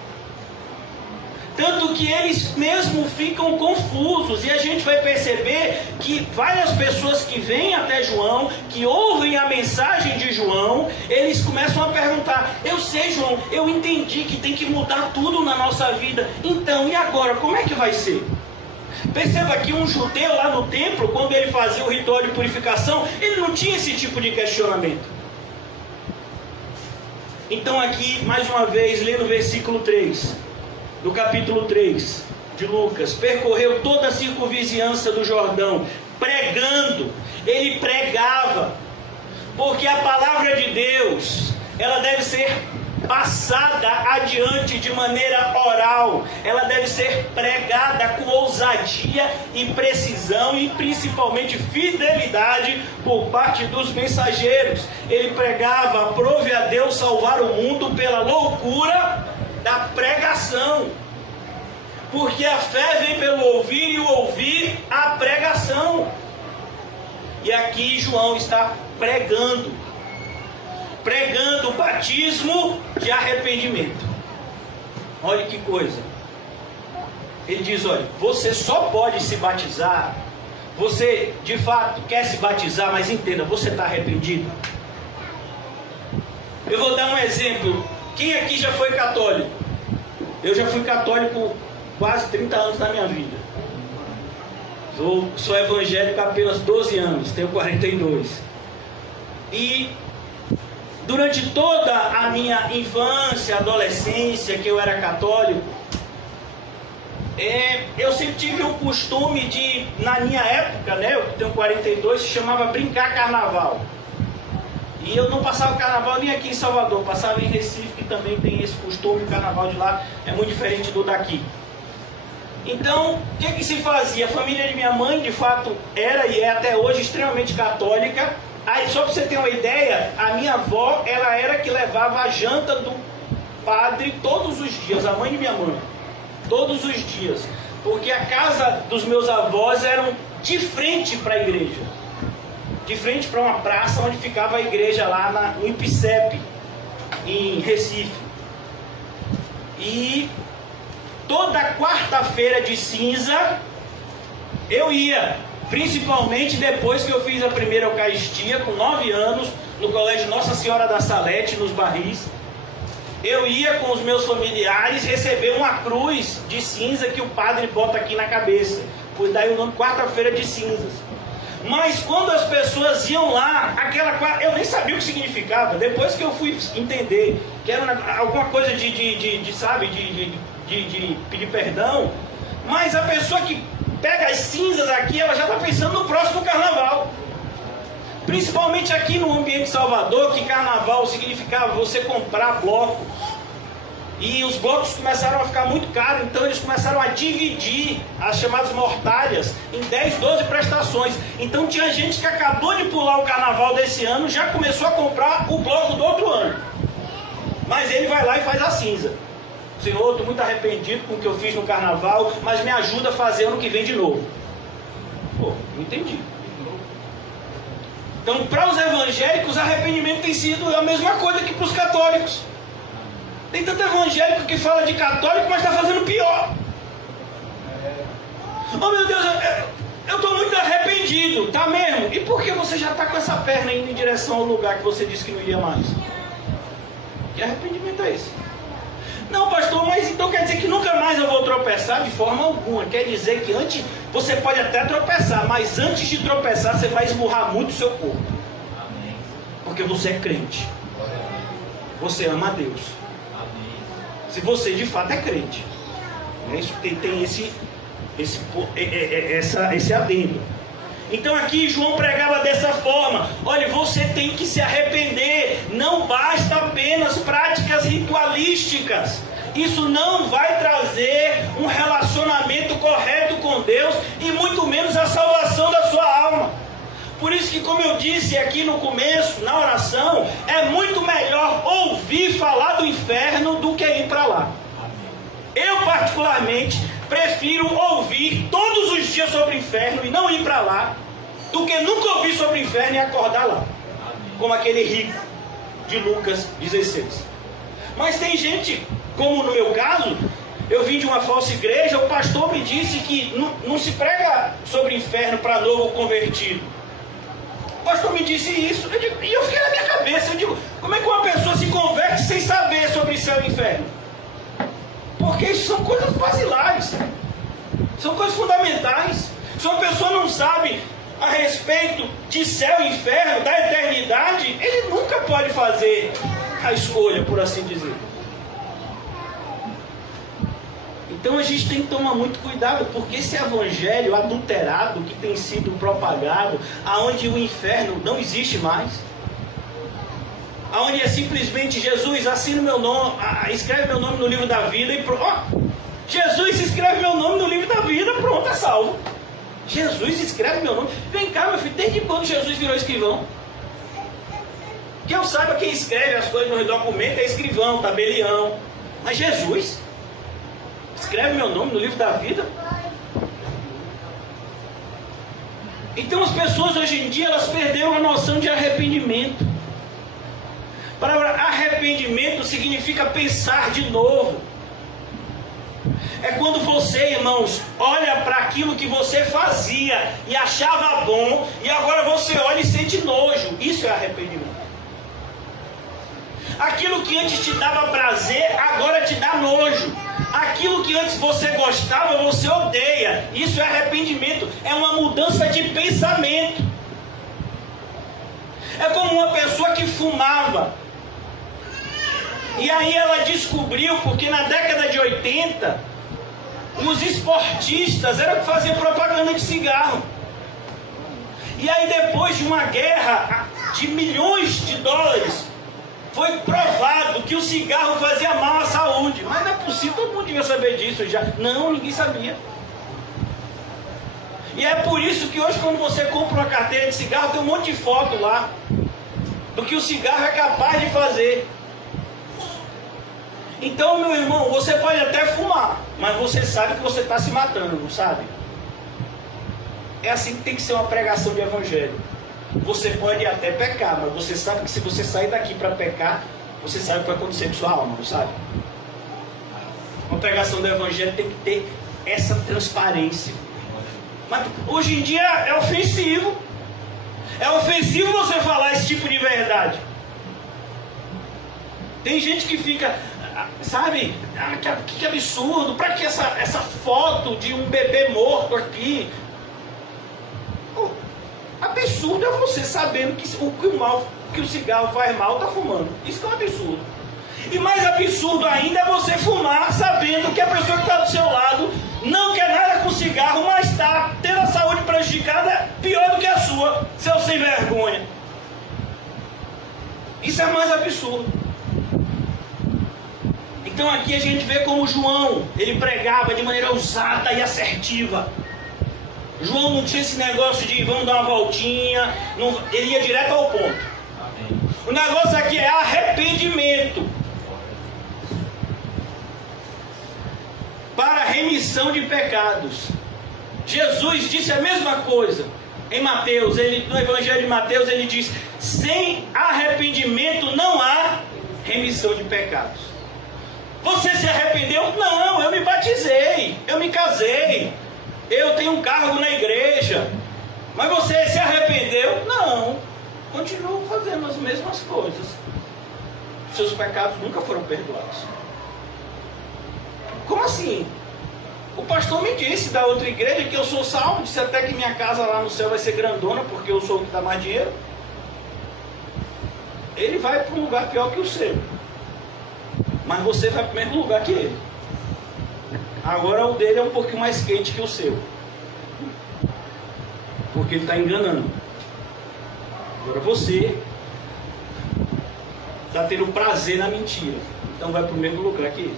Tanto que eles mesmo ficam confusos, e a gente vai perceber que várias pessoas que vêm até João, que ouvem a mensagem de João, eles começam a perguntar: eu sei, João, eu entendi que tem que mudar tudo na nossa vida, então e agora, como é que vai ser? Perceba que um judeu lá no templo, quando ele fazia o ritual de purificação, ele não tinha esse tipo de questionamento. Então aqui, mais uma vez, lendo o versículo 3, do capítulo 3 de Lucas: percorreu toda a circunvizinhança do Jordão, pregando. Ele pregava, porque a palavra de Deus, ela deve ser passada adiante de maneira oral, ela deve ser pregada com ousadia e precisão e principalmente fidelidade por parte dos mensageiros. Ele pregava: aprove a Deus salvar o mundo pela loucura da pregação, porque a fé vem pelo ouvir e o ouvir a pregação. E aqui João está pregando o batismo de arrependimento. Olha que coisa. Ele diz, olha, você só pode se batizar, você de fato quer se batizar, mas entenda, você está arrependido? Eu vou dar um exemplo. Quem aqui já foi católico? Eu já fui católico quase 30 anos da minha vida. Sou evangélico há apenas 12 anos, tenho 42. E durante toda a minha infância, adolescência, que eu era católico, eu sempre tive um costume de, na minha época, né, eu tenho 42, se chamava brincar carnaval. E eu não passava carnaval nem aqui em Salvador, passava em Recife, que também tem esse costume, o carnaval de lá é muito diferente do daqui. Então, o que se fazia? A família de minha mãe, de fato, era e é até hoje extremamente católica. Aí, só para você ter uma ideia, a minha avó, ela era que levava a janta do padre todos os dias, a mãe de minha mãe, todos os dias. Porque a casa dos meus avós era de frente para a igreja. De frente para uma praça onde ficava a igreja lá no Ipicep, em Recife. E toda quarta-feira de cinza eu ia, principalmente depois que eu fiz a primeira Eucaristia, com 9 anos, no colégio Nossa Senhora da Salete, nos Barris. Eu ia com os meus familiares receber uma cruz de cinza que o padre bota aqui na cabeça. Por daí o nome quarta-feira de cinzas. Mas quando as pessoas iam lá, eu nem sabia o que significava. Depois que eu fui entender que era alguma coisa de pedir perdão. Mas a pessoa que pega as cinzas aqui, ela já está pensando no próximo carnaval. Principalmente aqui no ambiente de Salvador, que carnaval significava você comprar bloco. E os blocos começaram a ficar muito caros, então eles começaram a dividir as chamadas mortalhas em 10, 12 prestações. Então tinha gente que acabou de pular o carnaval desse ano, já começou a comprar o bloco do outro ano. Mas ele vai lá e faz a cinza. Senhor, estou muito arrependido com o que eu fiz no carnaval, mas me ajuda a fazer ano que vem de novo. Pô, não entendi. Então, para os evangélicos, arrependimento tem sido a mesma coisa que para os católicos. Tem tanto evangélico que fala de católico, mas está fazendo pior. Oh meu Deus, eu estou muito arrependido, tá mesmo? E por que você já está com essa perna indo em direção ao lugar que você disse que não iria mais? Que arrependimento é esse? Não, pastor, mas então quer dizer que nunca mais eu vou tropeçar? De forma alguma. Quer dizer que antes, você pode até tropeçar, mas antes de tropeçar você vai esmurrar muito o seu corpo. Porque você é crente. Você ama a Deus. Se você de fato é crente. Isso tem esse adendo. Então aqui João pregava dessa forma. Olha, você tem que se arrepender. Não basta apenas práticas ritualísticas. Isso não vai trazer um relacionamento correto com Deus e muito menos a salvação da sua alma. Por isso que, como eu disse aqui no começo, na oração, é muito melhor ouvir falar do inferno do que ir para lá. Eu, particularmente, prefiro ouvir todos os dias sobre o inferno e não ir para lá, do que nunca ouvir sobre o inferno e acordar lá, como aquele rico de Lucas 16. Mas tem gente, como no meu caso, eu vim de uma falsa igreja, o pastor me disse que não se prega sobre o inferno para novo convertido. O pastor me disse isso, e eu fiquei na minha cabeça, eu digo, como é que uma pessoa se converte sem saber sobre céu e inferno? Porque isso são coisas basilares, são coisas fundamentais. Se uma pessoa não sabe a respeito de céu e inferno, da eternidade, ele nunca pode fazer a escolha, por assim dizer. Então a gente tem que tomar muito cuidado, porque esse evangelho adulterado que tem sido propagado, aonde o inferno não existe mais, aonde é simplesmente Jesus, assina meu nome, escreve meu nome no livro da vida e pronto. Jesus escreve meu nome no livro da vida, pronto, é salvo. Jesus escreve meu nome. Vem cá, meu filho, desde quando Jesus virou escrivão? Que eu saiba, quem escreve as coisas no documento é escrivão, tabelião. Mas Jesus escreve meu nome no livro da vida? Então as pessoas hoje em dia, elas perderam a noção de arrependimento. Para arrependimento significa pensar de novo. É quando você, irmãos, olha para aquilo que você fazia e achava bom, e agora você olha e sente nojo. Isso é arrependimento. Aquilo que antes te dava prazer, agora te dá nojo. Aquilo que antes você gostava, você odeia. Isso é arrependimento. É uma mudança de pensamento. É como uma pessoa que fumava. E aí ela descobriu, porque na década de 80, os esportistas eram que faziam propaganda de cigarro. E aí depois de uma guerra de milhões de dólares, foi provado que o cigarro fazia mal à saúde. Mas não é possível, todo mundo devia saber disso já. Não, ninguém sabia. E é por isso que hoje, quando você compra uma carteira de cigarro, tem um monte de foto lá do que o cigarro é capaz de fazer. Então, meu irmão, você pode até fumar, mas você sabe que você está se matando, não sabe? É assim que tem que ser uma pregação de evangelho. Você pode até pecar, mas você sabe que se você sair daqui para pecar, você sabe o que vai acontecer com sua alma, não sabe? Uma pregação do evangelho tem que ter essa transparência. Mas hoje em dia é ofensivo. É ofensivo você falar esse tipo de verdade. Tem gente que fica, sabe, que absurdo, para que essa foto de um bebê morto aqui? Absurdo é você sabendo que o cigarro faz mal, está fumando. Isso é um absurdo. E mais absurdo ainda é você fumar sabendo que a pessoa que está do seu lado não quer nada com cigarro, mas está tendo a saúde prejudicada pior do que a sua, seu sem vergonha. Isso é mais absurdo. Então aqui a gente vê como João, ele pregava de maneira ousada e assertiva. João não tinha esse negócio de vamos dar uma voltinha, não, ele ia direto ao ponto. Amém. O negócio aqui é arrependimento para remissão de pecados. Jesus disse a mesma coisa em Mateus, no Evangelho de Mateus ele diz: sem arrependimento não há remissão de pecados. Você se arrependeu? Não, eu me batizei, eu me casei, eu tenho um cargo na igreja. Mas você se arrependeu? Não, continua fazendo as mesmas coisas. Seus pecados nunca foram perdoados. Como assim? O pastor me disse da outra igreja que eu sou salvo, disse até que minha casa lá no céu vai ser grandona porque eu sou o que dá mais dinheiro. Ele vai para um lugar pior que o seu, mas você vai para o mesmo lugar que ele. Agora o dele é um pouquinho mais quente que o seu, porque ele está enganando. Agora você está tendo prazer na mentira, então vai para o mesmo lugar que ele.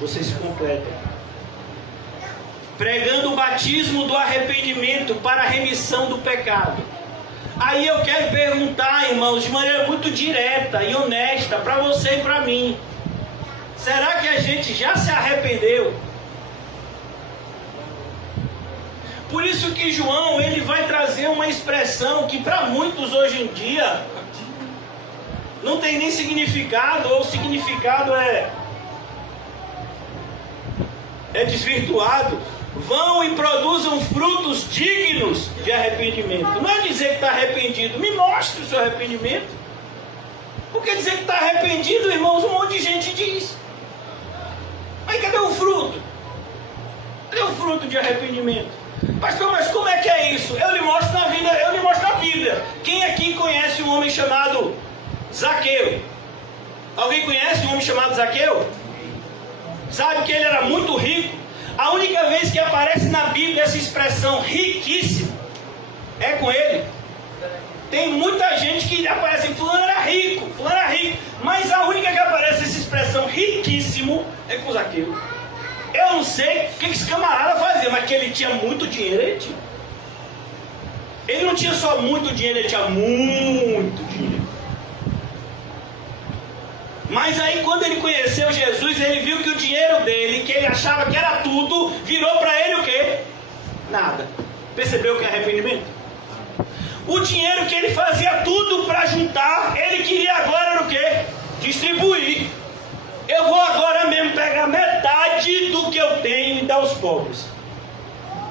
Você se completa. Pregando o batismo do arrependimento para a remissão do pecado. Aí eu quero perguntar, irmãos, de maneira muito direta e honesta, para você e para mim: será que a gente já se arrependeu? Por isso que João, ele vai trazer uma expressão que para muitos hoje em dia não tem nem significado, ou o significado é desvirtuado. Vão e produzam frutos dignos de arrependimento. Não é dizer que está arrependido, me mostre o seu arrependimento. Porque dizer que está arrependido, irmãos, um monte de gente diz. Mas cadê o fruto? Cadê o fruto de arrependimento? Pastor, mas como é que é isso? Eu lhe mostro na vida, eu lhe mostro na Bíblia. Quem aqui conhece um homem chamado Zaqueu? Alguém conhece um homem chamado Zaqueu? Sabe que ele era muito rico? A única vez que aparece na Bíblia essa expressão riquíssimo é com ele. Tem muita gente que aparece, fulano era rico, mas a única que aparece essa expressão riquíssimo é com Zaqueu. Eu não sei o que esse camarada fazia, mas que ele tinha muito dinheiro, ele tinha. Ele não tinha só muito dinheiro, ele tinha muito dinheiro. Mas aí quando ele conheceu Jesus, ele viu que o dinheiro dele, que ele achava que era tudo, virou para ele o quê? Nada. Percebeu o que é arrependimento? O dinheiro que ele fazia tudo para juntar, ele queria agora era o quê? Distribuir. Eu vou agora mesmo pegar metade do que eu tenho e dar aos pobres.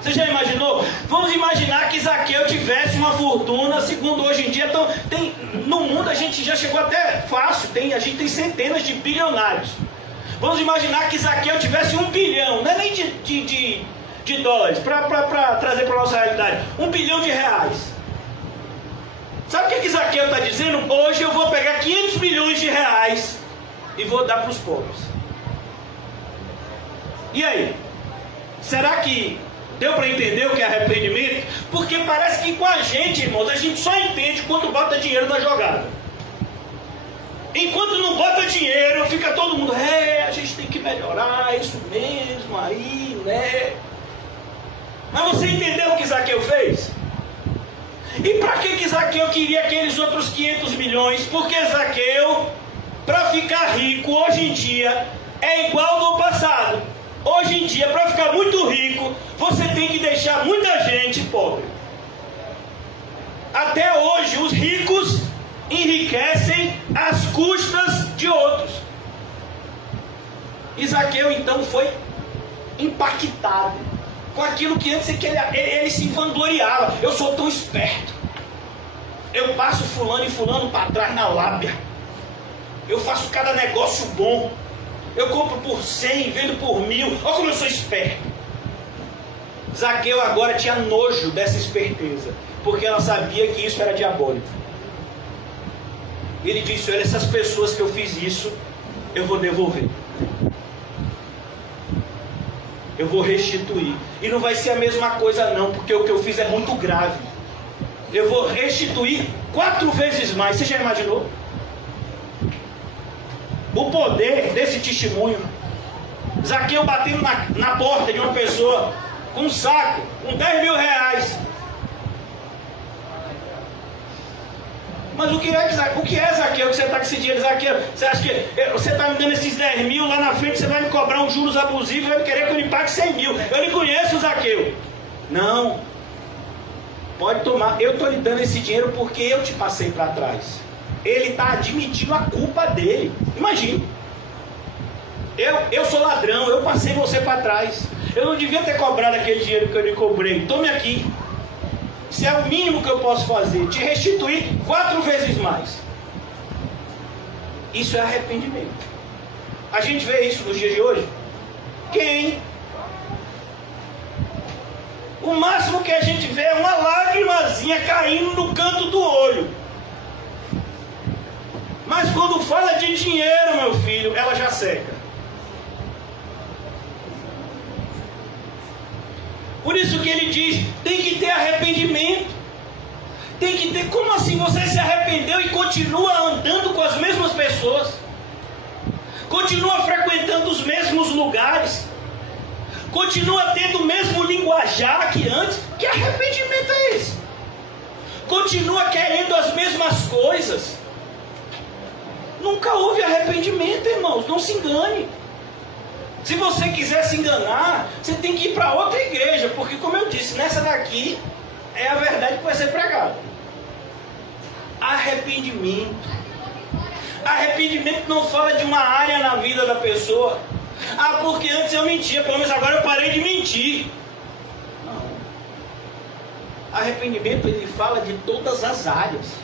Você já imaginou? Vamos imaginar que Zaqueu tivesse uma fortuna, segundo hoje em dia, então, no mundo a gente já chegou até fácil, a gente tem centenas de bilionários. Vamos imaginar que Zaqueu tivesse 1 bilhão, não é nem de dólares, para trazer para a nossa realidade, 1 bilhão de reais. Sabe o que Zaqueu está dizendo? Hoje eu vou pegar 500 milhões de reais e vou dar para os pobres. E aí? Será que deu para entender o que é arrependimento? Porque parece que com a gente, irmãos, a gente só entende quando bota dinheiro na jogada. Enquanto não bota dinheiro, fica todo mundo, a gente tem que melhorar, isso mesmo, aí, né? Mas você entendeu o que Zaqueu fez? E para que Zaqueu queria aqueles outros 500 milhões? Porque Zaqueu, para ficar rico hoje em dia, é igual no passado. Hoje em dia, para ficar muito rico, você tem que deixar muita gente pobre. Até hoje, os ricos enriquecem às custas de outros. E Zaqueu, então, foi impactado com aquilo que antes ele se vangloriava. Eu sou tão esperto. Eu passo fulano e fulano para trás na lábia. Eu faço cada negócio bom. Eu compro por 100, vendo por 1000. Olha como eu sou esperto. Zaqueu agora tinha nojo dessa esperteza, porque ela sabia que isso era diabólico. Ele disse, olha, essas pessoas que eu fiz isso, eu vou devolver. Eu vou restituir. E não vai ser a mesma coisa não, porque o que eu fiz é muito grave. Eu vou restituir 4 vezes mais. Você já imaginou? O poder desse testemunho. Zaqueu batendo na porta de uma pessoa com um saco, com 10 mil reais. Mas o que é Zaqueu que você está com esse dinheiro? Zaqueu, você acha que você está me dando esses 10 mil, lá na frente você vai me cobrar uns juros abusivos, vai querer que eu lhe pague 100 mil. Eu nem conheço o Zaqueu. Não. Pode tomar. Eu estou lhe dando esse dinheiro porque eu te passei para trás. Ele está admitindo a culpa dele. Imagine. Eu sou ladrão, eu passei você para trás. Eu não devia ter cobrado aquele dinheiro que eu lhe cobrei. Tome aqui. Isso é o mínimo que eu posso fazer. Te restituir 4 vezes mais. Isso é arrependimento. A gente vê isso nos dias de hoje? Quem? O máximo que a gente vê é uma lágrimazinha caindo no canto do olho. Mas quando fala de dinheiro, meu filho, ela já seca. Por isso que ele diz, tem que ter arrependimento. Tem que ter, como assim você se arrependeu e continua andando com as mesmas pessoas? Continua frequentando os mesmos lugares? Continua tendo o mesmo linguajar que antes? Que arrependimento é esse? Continua querendo as mesmas coisas? Nunca houve arrependimento, irmãos, não se engane. Se você quiser se enganar, você tem que ir para outra igreja, porque como eu disse, nessa daqui é a verdade que vai ser pregada. Arrependimento. Arrependimento não fala de uma área na vida da pessoa. Ah, porque antes eu mentia, pelo menos agora eu parei de mentir. Não. Arrependimento, ele fala de todas as áreas.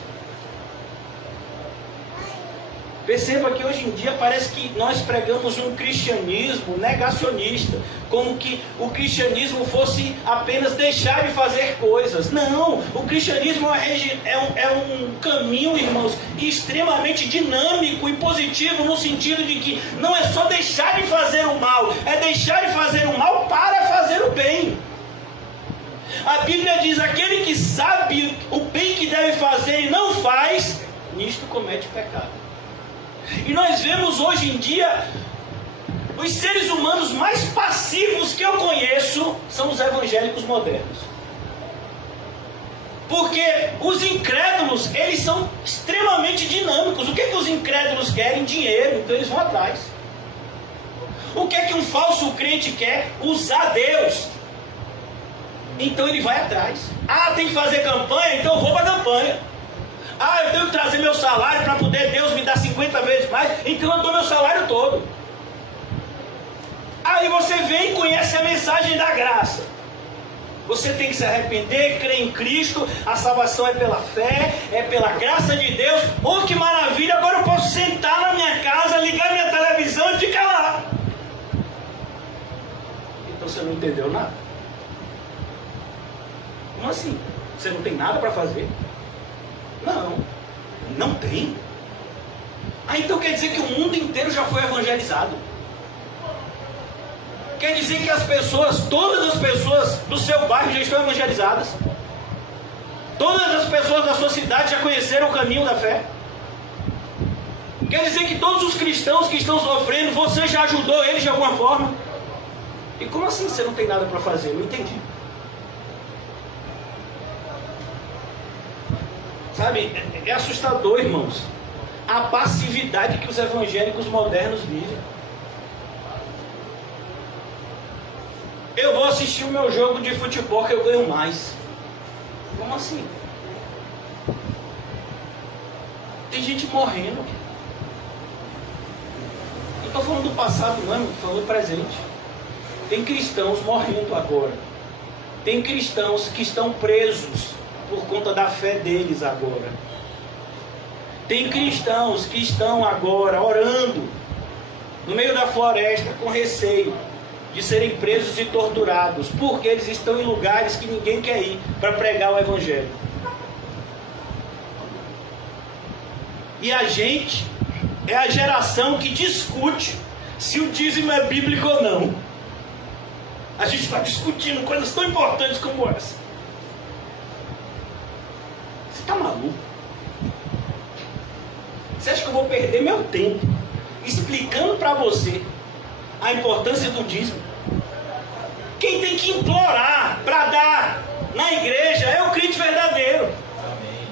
Perceba que hoje em dia parece que nós pregamos um cristianismo negacionista, como que o cristianismo fosse apenas deixar de fazer coisas. Não, o cristianismo é um caminho, irmãos, extremamente dinâmico e positivo, no sentido de que não é só deixar de fazer o mal, é deixar de fazer o mal para fazer o bem. A Bíblia diz, aquele que sabe o bem que deve fazer e não faz, nisto comete pecado. E nós vemos hoje em dia, os seres humanos mais passivos que eu conheço são os evangélicos modernos. Porque os incrédulos, eles são extremamente dinâmicos. O que os incrédulos querem? Dinheiro, então eles vão atrás. O que um falso crente quer? Usar Deus. Então ele vai atrás. Ah, tem que fazer campanha? Então eu vou para a campanha. Ah, eu tenho que trazer meu salário para poder Deus me dar 50 vezes mais, então eu dou meu salário todo. Aí você vem e conhece a mensagem da graça. Você tem que se arrepender, crer em Cristo, a salvação é pela fé, é pela graça de Deus. Oh, que maravilha, agora eu posso sentar na minha casa, ligar minha televisão e ficar lá. Então você não entendeu nada. Como assim? Você não tem nada para fazer? Não, não tem. Ah, então quer dizer que o mundo inteiro já foi evangelizado. Quer dizer que as pessoas, todas as pessoas do seu bairro já estão evangelizadas. Todas as pessoas da sua cidade já conheceram o caminho da fé. Quer dizer que todos os cristãos que estão sofrendo, você já ajudou eles de alguma forma. E como assim você não tem nada para fazer? Não entendi. Sabe, é assustador, irmãos, a passividade que os evangélicos modernos vivem. Eu vou assistir o meu jogo de futebol que eu ganho mais. Como assim? Tem gente morrendo. Não estou falando do passado, não, estou falando do presente. Tem cristãos morrendo agora. Tem cristãos que estão presos por conta da fé deles agora. Tem cristãos que estão agora orando no meio da floresta com receio de serem presos e torturados, porque eles estão em lugares que ninguém quer ir para pregar o evangelho. E a gente é a geração que discute se o dízimo é bíblico ou não. A gente está discutindo coisas tão importantes como essa. Você está maluco? Você acha que eu vou perder meu tempo explicando para você a importância do dízimo? Quem tem que implorar para dar na igreja é o crente verdadeiro. Amém.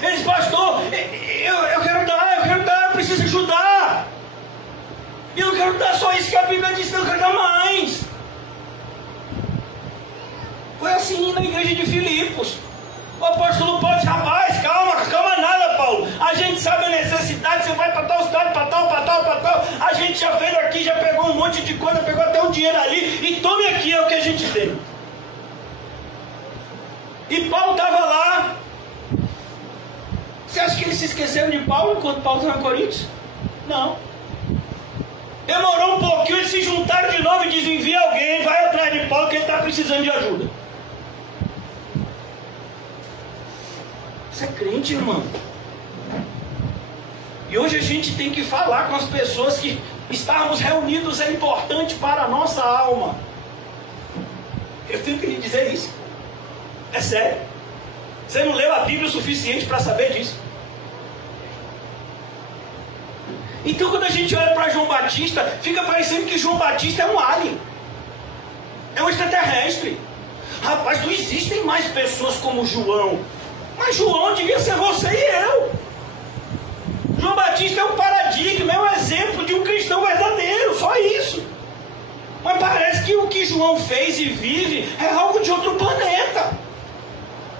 Ele diz, pastor, eu quero dar, eu preciso ajudar. E eu não quero dar só isso que a Bíblia diz, eu quero dar mais. Foi assim na igreja de Filipos. O apóstolo Paulo disse, rapaz, calma nada, Paulo. A gente sabe a necessidade, você vai para tal cidade, para tal. A gente já veio aqui, já pegou um monte de coisa, pegou até um dinheiro ali, e tome aqui, é o que a gente tem. E Paulo estava lá. Você acha que eles se esqueceram de Paulo enquanto Paulo estava em Coríntios? Não. Demorou um pouquinho, eles se juntaram de novo e dizem, envia alguém, vai atrás de Paulo que ele está precisando de ajuda. Você é crente, irmão? E hoje a gente tem que falar com as pessoas que estarmos reunidos é importante para a nossa alma. Eu tenho que lhe dizer isso. É sério. Você não leu a Bíblia o suficiente para saber disso. Então quando a gente olha para João Batista, fica parecendo que João Batista é um alien. É um extraterrestre. Rapaz, não existem mais pessoas como João. Mas João devia ser você e eu. João Batista é um paradigma, é um exemplo de um cristão verdadeiro, só isso. Mas parece que o que João fez e vive é algo de outro planeta.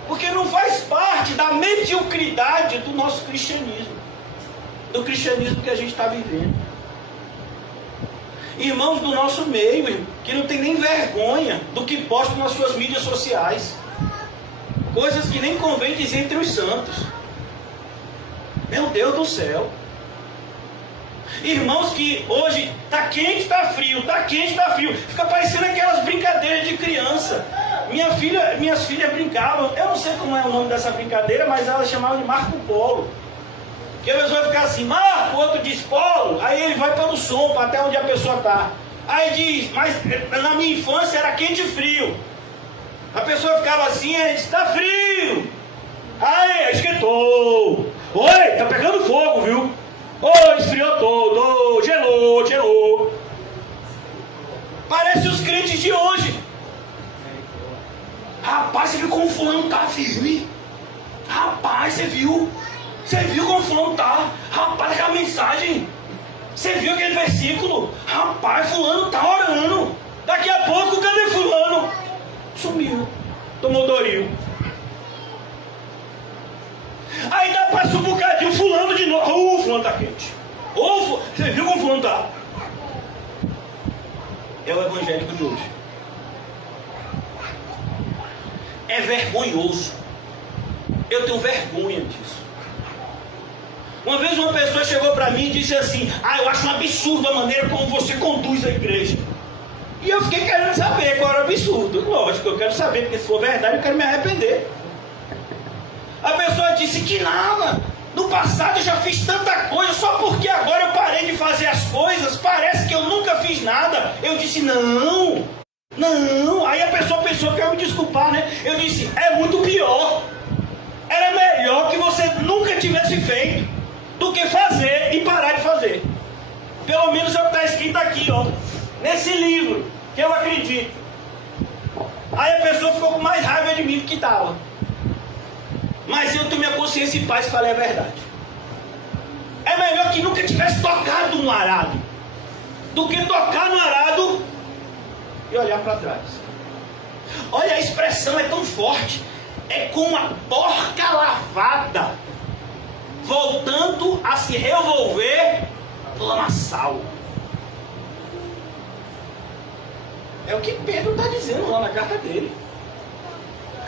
Porque não faz parte da mediocridade do nosso cristianismo. Do cristianismo que a gente está vivendo. Irmãos do nosso meio, que não tem nem vergonha do que postam nas suas mídias sociais. Coisas que nem convém dizer entre os santos. Meu Deus do céu. Irmãos que hoje está quente, está frio, está quente, está frio. Fica parecendo aquelas brincadeiras de criança. Minhas filhas brincavam. Eu não sei como é o nome dessa brincadeira, mas elas chamavam de Marco Polo. Que a pessoa vai ficar assim, Marco, o outro diz Polo. Aí ele vai pelo som, para até onde a pessoa está. Aí diz, mas na minha infância era quente e frio. A pessoa ficava assim, aí diz, está frio. Aí, esquentou. Oi, tá pegando fogo, viu? Oi, esfriou todo. Gelou. Parece os crentes de hoje. Rapaz, você viu como o fulano tá firme? Rapaz, você viu? Você viu como o fulano tá? Rapaz, aquela mensagem. Você viu aquele versículo? Rapaz, fulano tá orando. Daqui a pouco, cadê fulano? Sumiu. tomou Doril. Aí dá passa um bocadinho, fulano de novo. O fulano tá quente. Você viu como o fulano tá? É o evangélico de hoje. É vergonhoso. Eu tenho vergonha disso. Uma vez uma pessoa chegou para mim e disse assim: eu acho um absurdo a maneira como você conduz a igreja. E eu fiquei querendo saber qual era o absurdo. Lógico, eu quero saber, porque se for verdade eu quero me arrepender. A pessoa disse que nada, no passado eu já fiz tanta coisa, só porque agora eu parei de fazer as coisas, parece que eu nunca fiz nada. Eu disse: não. Aí a pessoa pensou que eu ia me desculpar, né? Eu disse: é muito pior. Era melhor que você nunca tivesse feito do que fazer e parar de fazer. Pelo menos é o que está escrito aqui, ó, nesse livro, que eu acredito. Aí a pessoa ficou com mais raiva de mim do que estava. Mas eu tenho minha consciência em paz e falei a verdade. É melhor que nunca tivesse tocado no arado do que tocar no arado e olhar para trás. Olha, a expressão é tão forte. É como a porca lavada voltando a se revolver no lamaçal. É o que Pedro está dizendo lá na carta dele.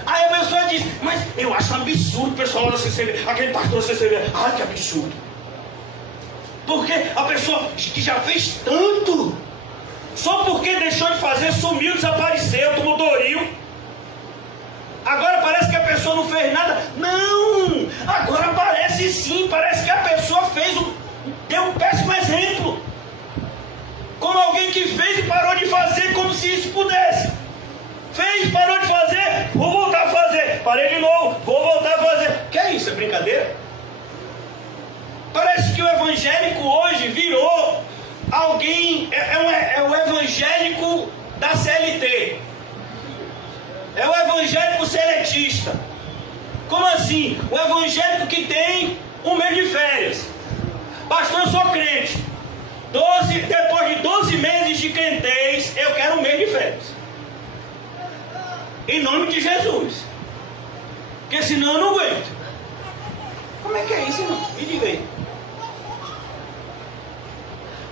Aí a pessoa diz: mas eu acho um absurdo o pessoal da CCV, aquele pastor da CCV. Ai, que absurdo. Porque a pessoa que já fez tanto, só porque deixou de fazer, sumiu, desapareceu, tomou Doril. Agora parece que a pessoa não fez nada. Não! Agora parece sim, parece que a pessoa deu um péssimo exemplo. Como alguém que fez e parou de fazer, como se isso pudesse. Fez, parou de fazer, vou voltar a fazer. Parei de novo, vou voltar a fazer. Que é isso? É brincadeira? Parece que o evangélico hoje virou alguém, é o evangélico da CLT. É o evangélico seletista. Como assim? O evangélico que tem um mês de férias. Pastor, eu sou crente. Depois de 12 meses de crentez, eu quero um mês de férias. Em nome de Jesus. Porque senão eu não aguento. Como é que é isso, irmão? Me diga aí.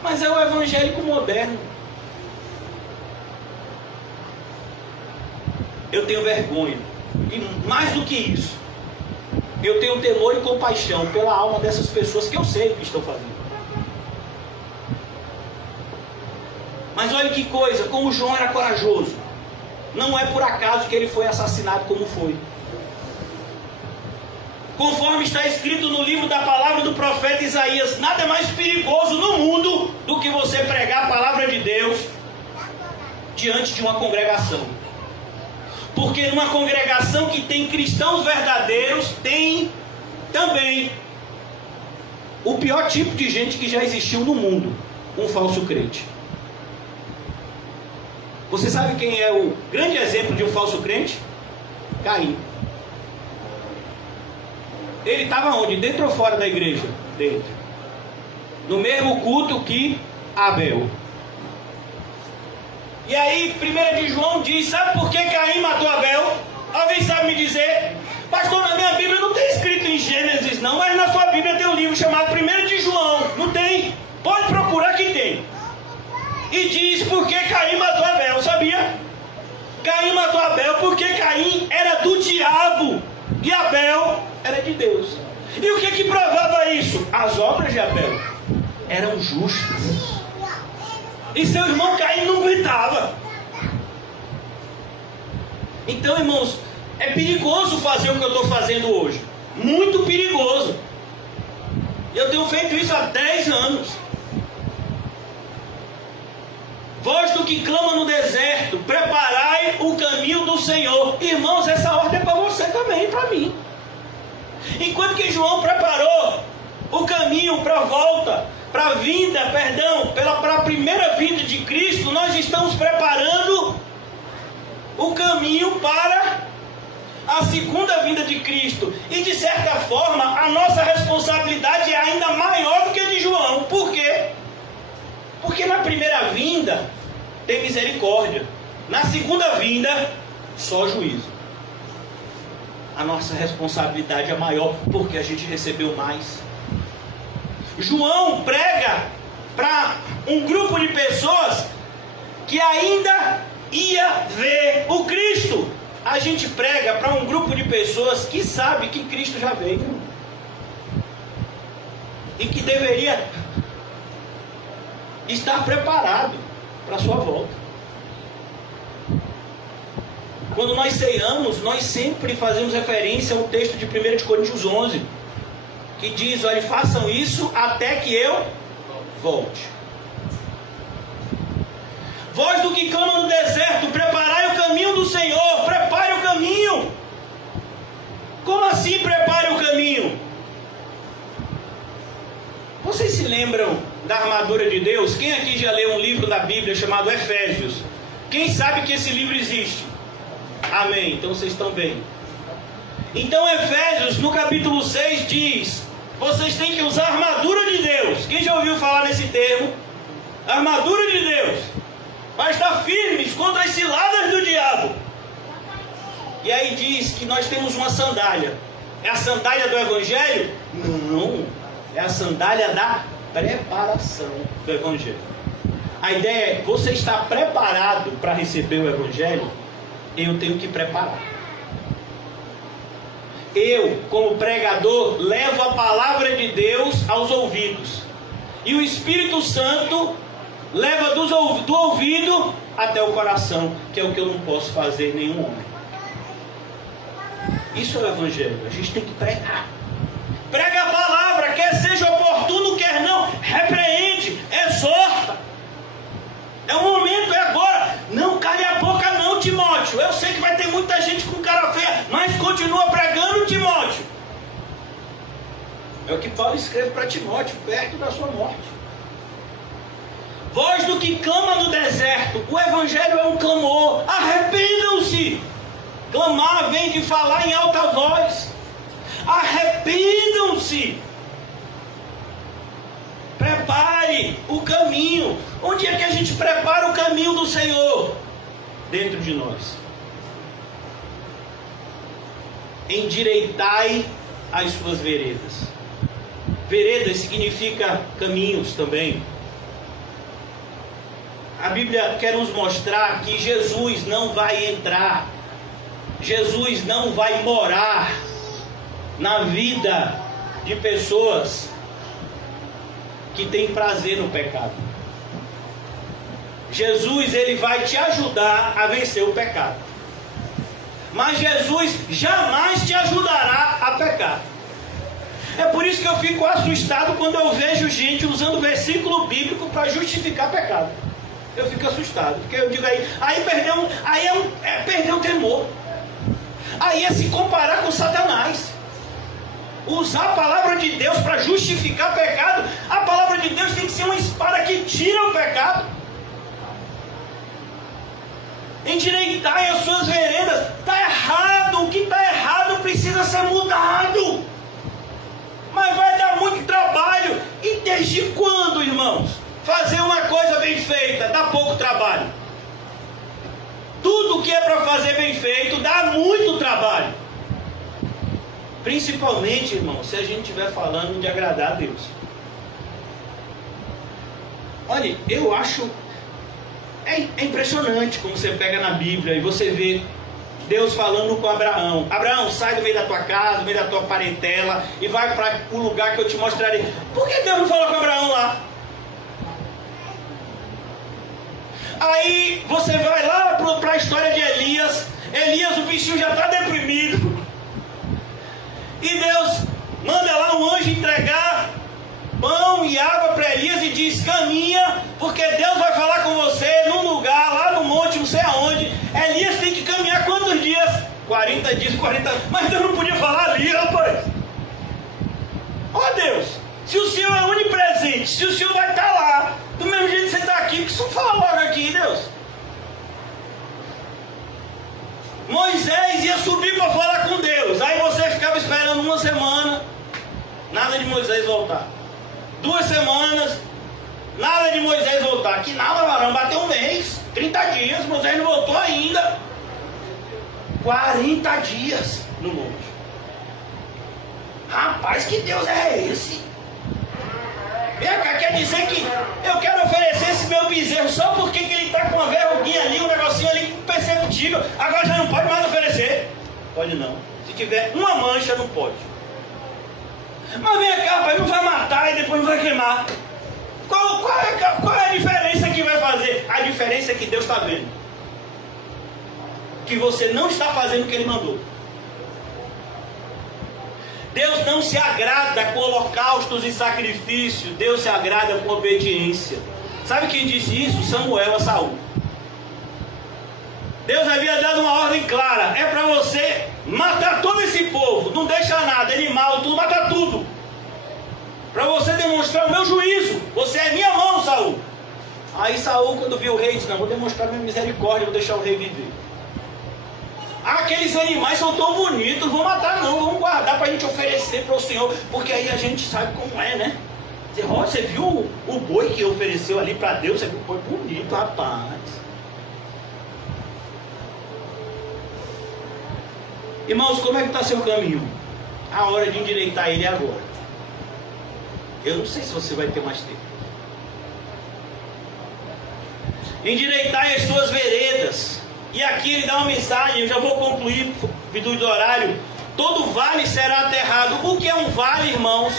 Mas é o evangélico moderno. Eu tenho vergonha. E mais do que isso, eu tenho temor e compaixão pela alma dessas pessoas que eu sei que estão fazendo. Mas olha que coisa, como João era corajoso. Não é por acaso que ele foi assassinado como foi. Conforme está escrito no livro da palavra do profeta Isaías, nada é mais perigoso no mundo do que você pregar a palavra de Deus diante de uma congregação. Porque numa congregação que tem cristãos verdadeiros, tem também o pior tipo de gente que já existiu no mundo, um falso crente. Você sabe quem é o grande exemplo de um falso crente? Caim. Ele estava onde? Dentro ou fora da igreja? Dentro. No mesmo culto que Abel. E aí, 1 de João diz: sabe por que Caim matou Abel? Alguém sabe me dizer? Pastor, na minha Bíblia não tem escrito em Gênesis não, mas na sua Bíblia tem um livro chamado 1 de João. Não tem? Pode procurar que tem. E diz por que Caim matou Abel, sabia? Caim matou Abel porque Caim era do diabo e Abel era de Deus. E o que provava isso? As obras de Abel eram justas. E seu irmão Caim não aguentava. Então, irmãos, é perigoso fazer o que eu estou fazendo hoje. Muito perigoso. Eu tenho feito isso há 10 anos. Voz do que clama no deserto, preparai o caminho do Senhor. Irmãos, essa ordem é para você também, para mim. Enquanto que João preparou o caminho para a volta, para a vinda, para a primeira vinda de Cristo, nós estamos preparando o caminho para a segunda vinda de Cristo. E de certa forma, a nossa responsabilidade é ainda maior do que a de João. Por quê? Porque na primeira vinda tem misericórdia. Na segunda vinda, só juízo. a nossa responsabilidade é maior, porque a gente recebeu mais. João prega para um grupo de pessoas que ainda ia ver o Cristo. A gente prega para um grupo de pessoas que sabe que Cristo já veio e que deveria estar preparado para a sua volta. Quando nós ceiamos, nós sempre fazemos referência ao texto de 1 Coríntios 11, que diz: olha, façam isso até que eu volte. Voz do que clama no deserto, preparai o caminho do Senhor, prepare o caminho. Como assim prepare o caminho? Vocês se lembram da armadura de Deus? Quem aqui já leu um livro da Bíblia chamado Efésios? Quem sabe que esse livro existe? Amém, então vocês estão bem. Então Efésios, no capítulo 6, diz: vocês têm que usar a armadura de Deus. Quem já ouviu falar nesse termo? Armadura de Deus, para estar firmes contra as ciladas do diabo. E aí diz que nós temos uma sandália. É a sandália do Evangelho? Não, é a sandália da preparação do Evangelho. A ideia é: você está preparado para receber o Evangelho? Eu tenho que preparar. Eu, como pregador, levo a palavra de Deus aos ouvidos, e o Espírito Santo leva do ouvido até o coração, que é o que eu não posso fazer nenhum homem. Isso é o Evangelho. A gente tem que pregar. Prega a palavra, quer seja oportuno, quer não, repreende, exorta. É o momento, é agora. Não cale a boca não, Timóteo. Eu sei que vai ter muita gente com cara feia, mas continua pregando, Timóteo. É o que Paulo escreve para Timóteo, perto da sua morte. Voz do que clama no deserto. O Evangelho é um clamor. Arrependam-se. Clamar vem de falar em alta voz. Arrependam-se. Prepare o caminho. Onde é que a gente prepara o caminho do Senhor? Dentro de nós. Endireitai as suas veredas. Veredas significa caminhos também. A Bíblia quer nos mostrar que Jesus não vai entrar, Jesus não vai morar na vida de pessoas que têm prazer no pecado. Jesus, ele vai te ajudar a vencer o pecado, mas Jesus jamais te ajudará a pecar. É por isso que eu fico assustado quando eu vejo gente usando versículo bíblico para justificar pecado. Eu fico assustado, porque eu digo aí perdeu o temor. Aí é se comparar com Satanás. Usar a palavra de Deus para justificar pecado. A palavra de Deus tem que ser uma espada que tira o pecado. Endireitai as suas veredas. Está errado. O que está errado precisa ser mudado. Mas vai dar muito trabalho. E desde quando, irmãos? Fazer uma coisa bem feita dá pouco trabalho. Tudo que é para fazer bem feito dá muito trabalho. Principalmente, irmão, se a gente estiver falando de agradar a Deus. Olha, eu acho é impressionante como você pega na Bíblia e você vê Deus falando com Abraão. Abraão, sai do meio da tua casa, do meio da tua parentela e vai para o lugar que eu te mostrarei. Por que Deus não falou com Abraão lá? Aí você vai lá para a história de Elias. Elias, o bichinho já está deprimido. E Deus manda lá um anjo entregar pão e água para Elias e diz: caminha, porque Deus vai falar com você num lugar, lá no monte, não sei aonde. Elias tem que caminhar quantos dias? 40 dias, 40. Mas Deus não podia falar ali, rapaz. Ó Deus, se o Senhor é onipresente, se o Senhor vai estar lá, do mesmo jeito que você está aqui, por que você não fala logo aqui, Deus? Moisés ia subir para falar com Deus. Aí você ficava esperando uma semana, nada de Moisés voltar. 2 semanas, nada de Moisés voltar. Que nada, varão, bateu um mês, 30 dias, Moisés não voltou ainda. 40 dias. no monte. Rapaz, que Deus é esse? Vem cá, quer dizer que eu quero oferecer esse meu bezerro só porque ele está com uma verruguinha ali, um negocinho ali imperceptível, agora já não pode mais oferecer? Pode não. Se tiver uma mancha, não pode. Mas vem cá, rapaz, não vai matar e depois não vai queimar. Qual é a diferença que vai fazer? A diferença é que Deus está vendo que você não está fazendo o que Ele mandou. Deus não se agrada com holocaustos e sacrifícios. Deus se agrada com obediência. Sabe quem disse isso? Samuel a Saul. Deus havia dado uma ordem clara: é para você matar todo esse povo, não deixa nada, animal, tudo, mata tudo, para você demonstrar o meu juízo. Você é minha mão, Saul. Aí Saul, quando viu o rei, disse: não, vou demonstrar minha misericórdia, vou deixar o rei viver. Aqueles animais são tão bonitos, não vou matar não, vamos guardar para a gente oferecer para o Senhor, porque aí a gente sabe como é, né? Você viu o boi que ofereceu ali para Deus? Você viu o boi bonito, rapaz. Irmãos, como é que está seu caminho? A hora de endireitar ele é agora. Eu não sei se você vai ter mais tempo. Endireitai as suas veredas. E aqui ele dá uma mensagem, eu já vou concluir, virtude do horário. Todo vale será aterrado. O que é um vale, irmãos?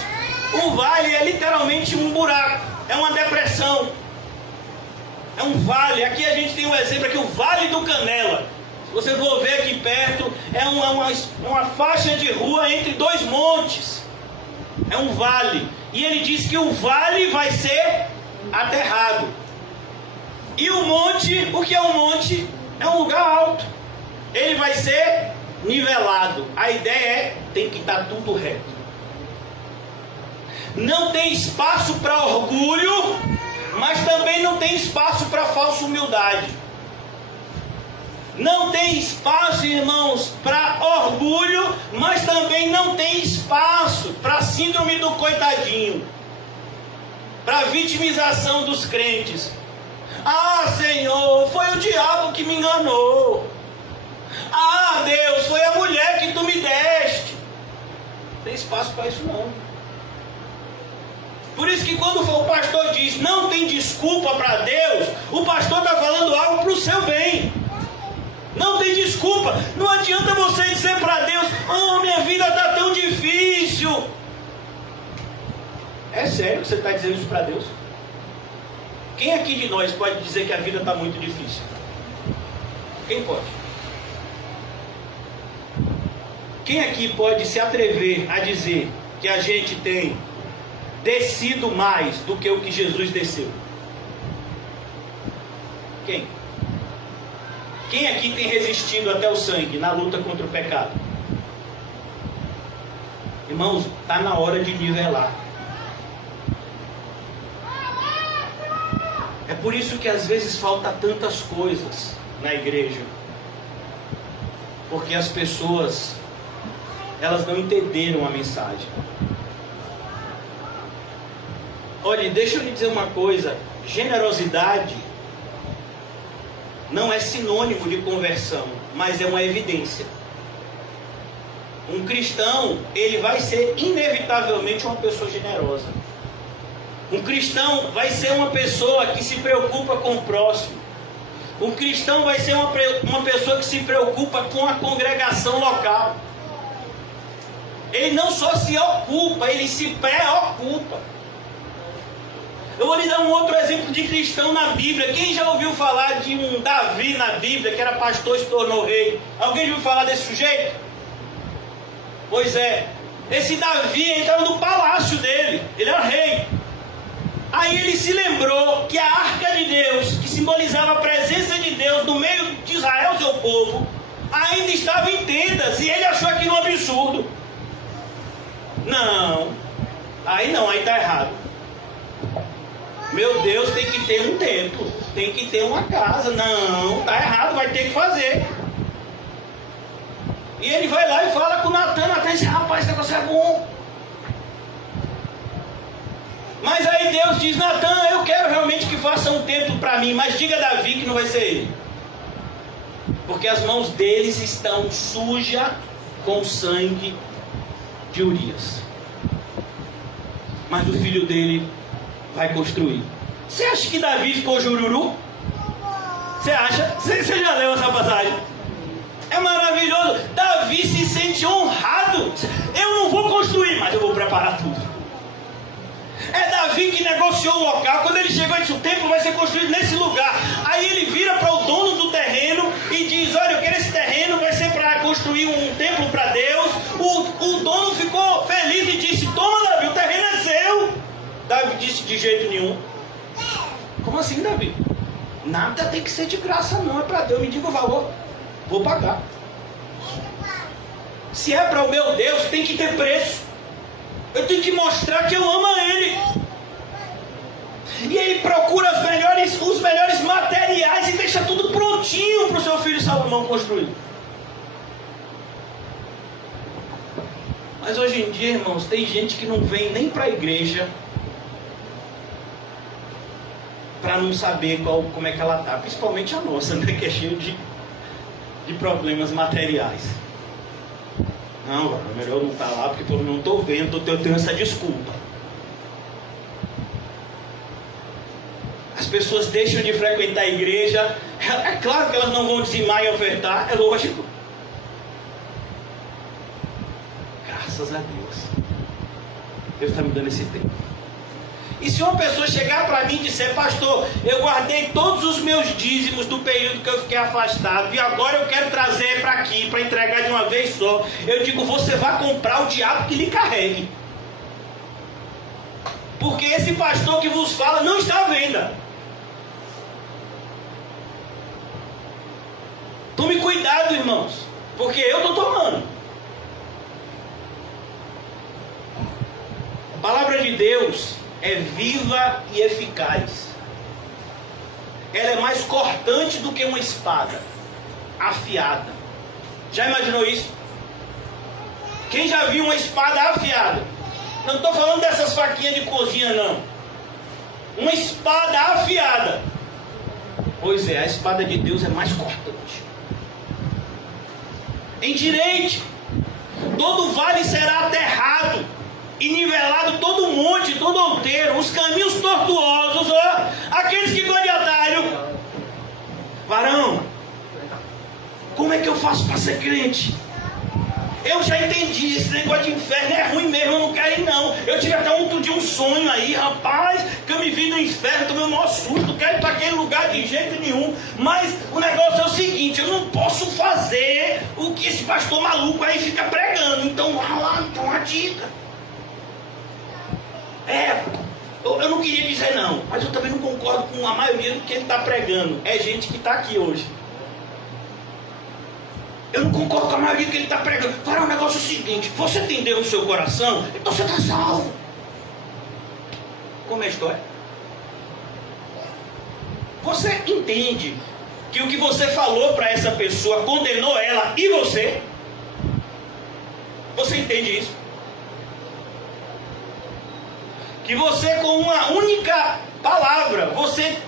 Um vale é literalmente um buraco, é uma depressão, é um vale. Aqui a gente tem um exemplo aqui, o Vale do Canela. Se você for ver aqui perto, é uma faixa de rua entre dois montes. É um vale. E ele diz que o vale vai ser aterrado. E o monte, o que é um monte? É um lugar alto. Ele vai ser nivelado. A ideia é, tem que estar tudo reto. Não tem espaço para orgulho, mas também não tem espaço para falsa humildade. Não tem espaço, irmãos, para orgulho, mas também não tem espaço para síndrome do coitadinho, para vitimização dos crentes. Ah, Senhor, foi o diabo que me enganou. Ah, Deus, foi a mulher que tu me deste. Não tem espaço para isso não. Por isso que quando o pastor diz não tem desculpa para Deus, o pastor está falando algo para o seu bem. Não tem desculpa. Não adianta você dizer para Deus: oh, minha vida está tão difícil. É sério que você está dizendo isso para Deus? Quem aqui de nós pode dizer que a vida está muito difícil? Quem pode? Quem aqui pode se atrever a dizer que a gente tem descido mais do que o que Jesus desceu? Quem? Quem aqui tem resistido até o sangue na luta contra o pecado? Irmãos, está na hora de nivelar. É por isso que às vezes falta tantas coisas na igreja. Porque as pessoas, elas não entenderam a mensagem. Olha, deixa eu lhe dizer uma coisa. Generosidade não é sinônimo de conversão, mas é uma evidência. Um cristão, ele vai ser inevitavelmente uma pessoa generosa. Um cristão vai ser uma pessoa que se preocupa com o próximo. Um cristão vai ser uma pessoa que se preocupa com a congregação local. Ele não só se ocupa, ele se preocupa. Eu vou lhe dar um outro exemplo de cristão na Bíblia. Quem já ouviu falar de um Davi na Bíblia, que era pastor e se tornou rei? Alguém já ouviu falar desse sujeito? Pois é, esse Davi entrava no palácio dele, ele era rei. Aí ele se lembrou que a arca de Deus, que simbolizava a presença de Deus no meio de Israel, seu povo, ainda estava em tendas, e ele achou aquilo um absurdo. Não, aí está errado. Meu Deus, tem que ter um templo, tem que ter uma casa. Não, está errado, vai ter que fazer. E ele vai lá e fala com Natan. Natan diz: rapaz, esse negócio é bom. Mas aí Deus diz: Natan, eu quero realmente que faça um templo para mim, mas diga a Davi que não vai ser ele, porque as mãos deles estão sujas com o sangue de Urias. Mas o filho dele vai construir. Você acha que Davi ficou jururu? Você acha? Você já leu essa passagem? É maravilhoso. Davi se sente honrado. Eu não vou construir, mas eu vou preparar tudo. É Davi que negociou o local. Quando ele chegou, ele disse: o templo vai ser construído nesse lugar. Aí ele vira para o dono do terreno e diz: olha, eu quero esse terreno, vai ser para construir um templo para Deus. O dono ficou feliz e disse: toma, Davi, o terreno é seu. Davi disse: de jeito nenhum. Como assim, Davi? Nada tem que ser de graça, não. É para Deus. Me diga o valor, vou pagar. Se é para o meu Deus, tem que ter preço. Eu tenho que mostrar que eu amo a Ele. E ele procura os melhores materiais e deixa tudo prontinho para o seu filho Salomão construir. Mas hoje em dia, irmãos, tem gente que não vem nem para a igreja para não saber como é que ela está. Principalmente a nossa, né, que é cheio de problemas materiais. Não, é melhor não estar lá porque eu não estou vendo, eu tenho essa desculpa. As pessoas deixam de frequentar a igreja. É claro que elas não vão dizimar e ofertar, é lógico. Graças a Deus. Deus está me dando esse tempo. E se uma pessoa chegar para mim e disser: pastor, eu guardei todos os meus dízimos do período que eu fiquei afastado e agora eu quero trazer para aqui, para entregar de uma vez só, eu digo: você vai comprar o diabo que lhe carregue. Porque esse pastor que vos fala não está à venda. Tome cuidado, irmãos, porque eu estou tomando. A palavra de Deus é viva e eficaz. Ela é mais cortante do que uma espada afiada. Já imaginou isso? Quem já viu uma espada afiada? Não estou falando dessas faquinhas de cozinha, não. Uma espada afiada. Pois é, a espada de Deus é mais cortante. Endireite. Todo vale será aterrado e nivelado todo monte, todo outeiro, os caminhos tortuosos, aqueles que gostam de atalho. Varão, como é que eu faço para ser crente? Eu já entendi, esse negócio de inferno é ruim mesmo, eu não quero ir não. Eu tive até outro dia um sonho aí, rapaz, que eu me vi no inferno, tomei o maior susto, quero ir para aquele lugar de jeito nenhum. Mas o negócio é o seguinte: eu não posso fazer o que esse pastor maluco aí fica pregando. Então vá lá, me dá uma dica. Eu não queria dizer não, mas eu também não concordo com a maioria do que ele está pregando. É gente que está aqui hoje. Eu não concordo com a maioria do que ele está pregando. Cara, o negócio é o seguinte: você tem Deus no seu coração, então você está salvo. Como é a história? Você entende que o que você falou para essa pessoa condenou ela e você? Você entende isso? Que você, com uma única palavra, você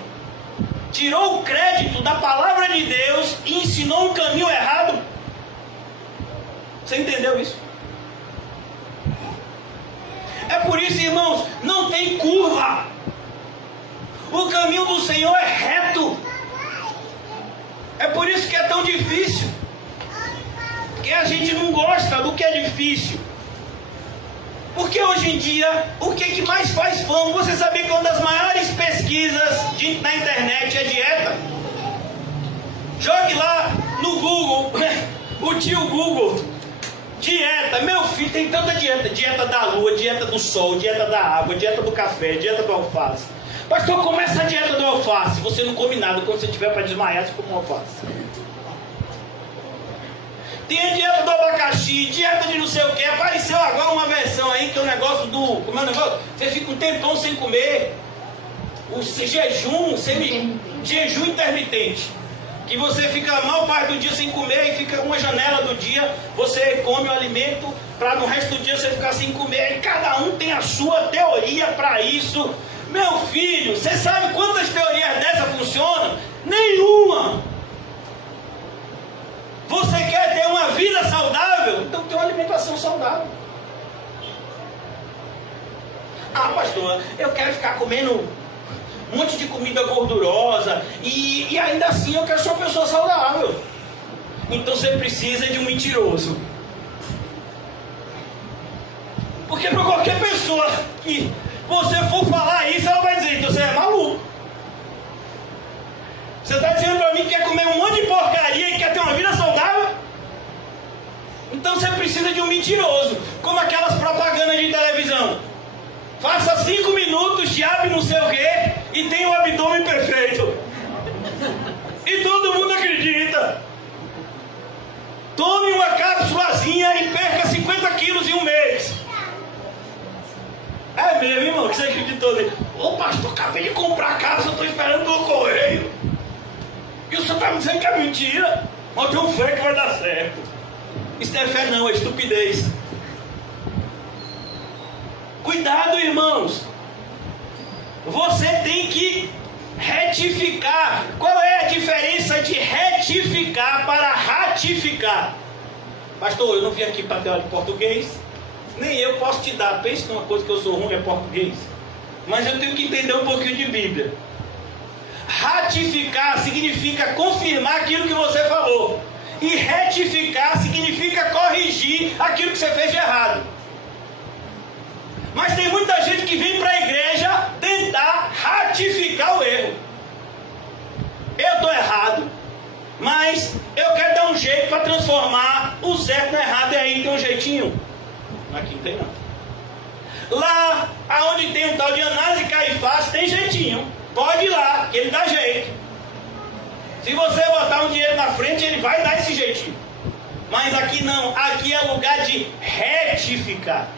tirou o crédito da palavra de Deus e ensinou um caminho errado. Você entendeu isso? É por isso, irmãos, não tem curva. O caminho do Senhor é reto. É por isso que é tão difícil. Porque a gente não gosta do que é difícil. Porque hoje em dia, o que mais faz fome? Você sabia que uma das maiores pesquisas na internet é dieta? Jogue lá no Google, o tio Google, dieta. Meu filho, tem tanta dieta: dieta da lua, dieta do sol, dieta da água, dieta do café, dieta do alface. Pastor, começa a dieta do alface. Você não come nada, quando você tiver para desmaiar, você come alface. Tem a dieta do abacaxi, dieta de não sei o que. Apareceu agora uma versão aí que é o negócio do... Como é o negócio? Você fica um tempão sem comer. O jejum intermitente. Que você fica a maior parte do dia sem comer e fica uma janela do dia, você come o alimento para no resto do dia você ficar sem comer. E cada um tem a sua teoria para isso. Meu filho, você sabe quantas teorias dessa funcionam? Nenhuma! Você quer ter uma vida saudável? Então pessoa, eu quero ficar comendo um monte de comida gordurosa e ainda assim eu quero ser uma pessoa saudável. Então você precisa de um mentiroso. Porque para qualquer pessoa que você for falar isso, ela vai dizer, então você é maluco. Você está dizendo para mim que quer comer um monte de porcaria e quer ter uma vida saudável? Então você precisa de um mentiroso. Como aquelas propagandas de televisão. Faça 5 minutos de abre não sei o quê e tem o abdômen perfeito. E todo mundo acredita. Tome uma cápsulazinha e perca 50 quilos em um mês. É mesmo, irmão, que você acreditou nele. Ô pastor, acabei de comprar a cápsula, estou esperando pelo correio. E o senhor está me dizendo que é mentira? Mas eu tenho fé que vai dar certo. Isso não é fé não, é estupidez. Cuidado, irmãos. Você tem que retificar. Qual é a diferença de retificar para ratificar? Pastor, eu não vim aqui para ter aula de português. Nem eu posso te dar. Pense numa coisa que eu sou ruim, é português. Mas eu tenho que entender um pouquinho de Bíblia. Ratificar significa confirmar aquilo que você falou. E retificar significa corrigir aquilo que você fez de errado. Mas tem muita gente que vem para a igreja tentar ratificar o erro. Eu estou errado, mas eu quero dar um jeito para transformar o certo no errado. E aí tem um jeitinho. Aqui não tem não. Lá onde tem um tal de Anás e Caifás tem jeitinho. Pode ir lá, que ele dá jeito. Se você botar um dinheiro na frente, ele vai dar esse jeitinho. Mas aqui não, aqui é lugar de retificar.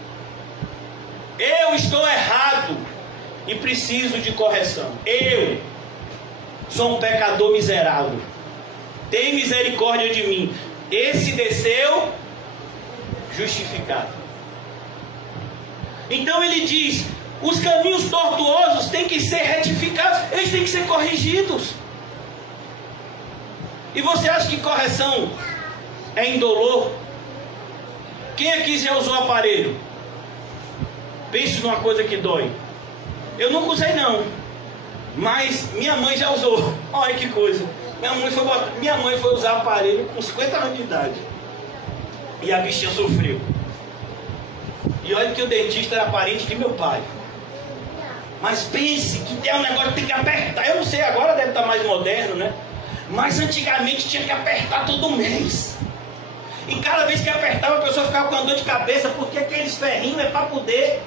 Eu estou errado e preciso de correção. Eu sou um pecador miserável. Tem misericórdia de mim. Esse desceu justificado. Então ele diz, os caminhos tortuosos têm que ser retificados, eles têm que ser corrigidos. E você acha que correção é indolor? Quem aqui já usou aparelho? Pense numa coisa que dói. Eu nunca usei não, mas minha mãe já usou. Olha que coisa. Minha mãe foi usar aparelho com 50 anos de idade. E a bichinha sofreu. E olha que o dentista era parente de meu pai. Mas pense que tem um negócio que tem que apertar. Eu não sei, agora deve estar mais moderno, né? Mas antigamente tinha que apertar todo mês. E cada vez que apertava, a pessoa ficava com dor de cabeça, porque aqueles ferrinhos é para poder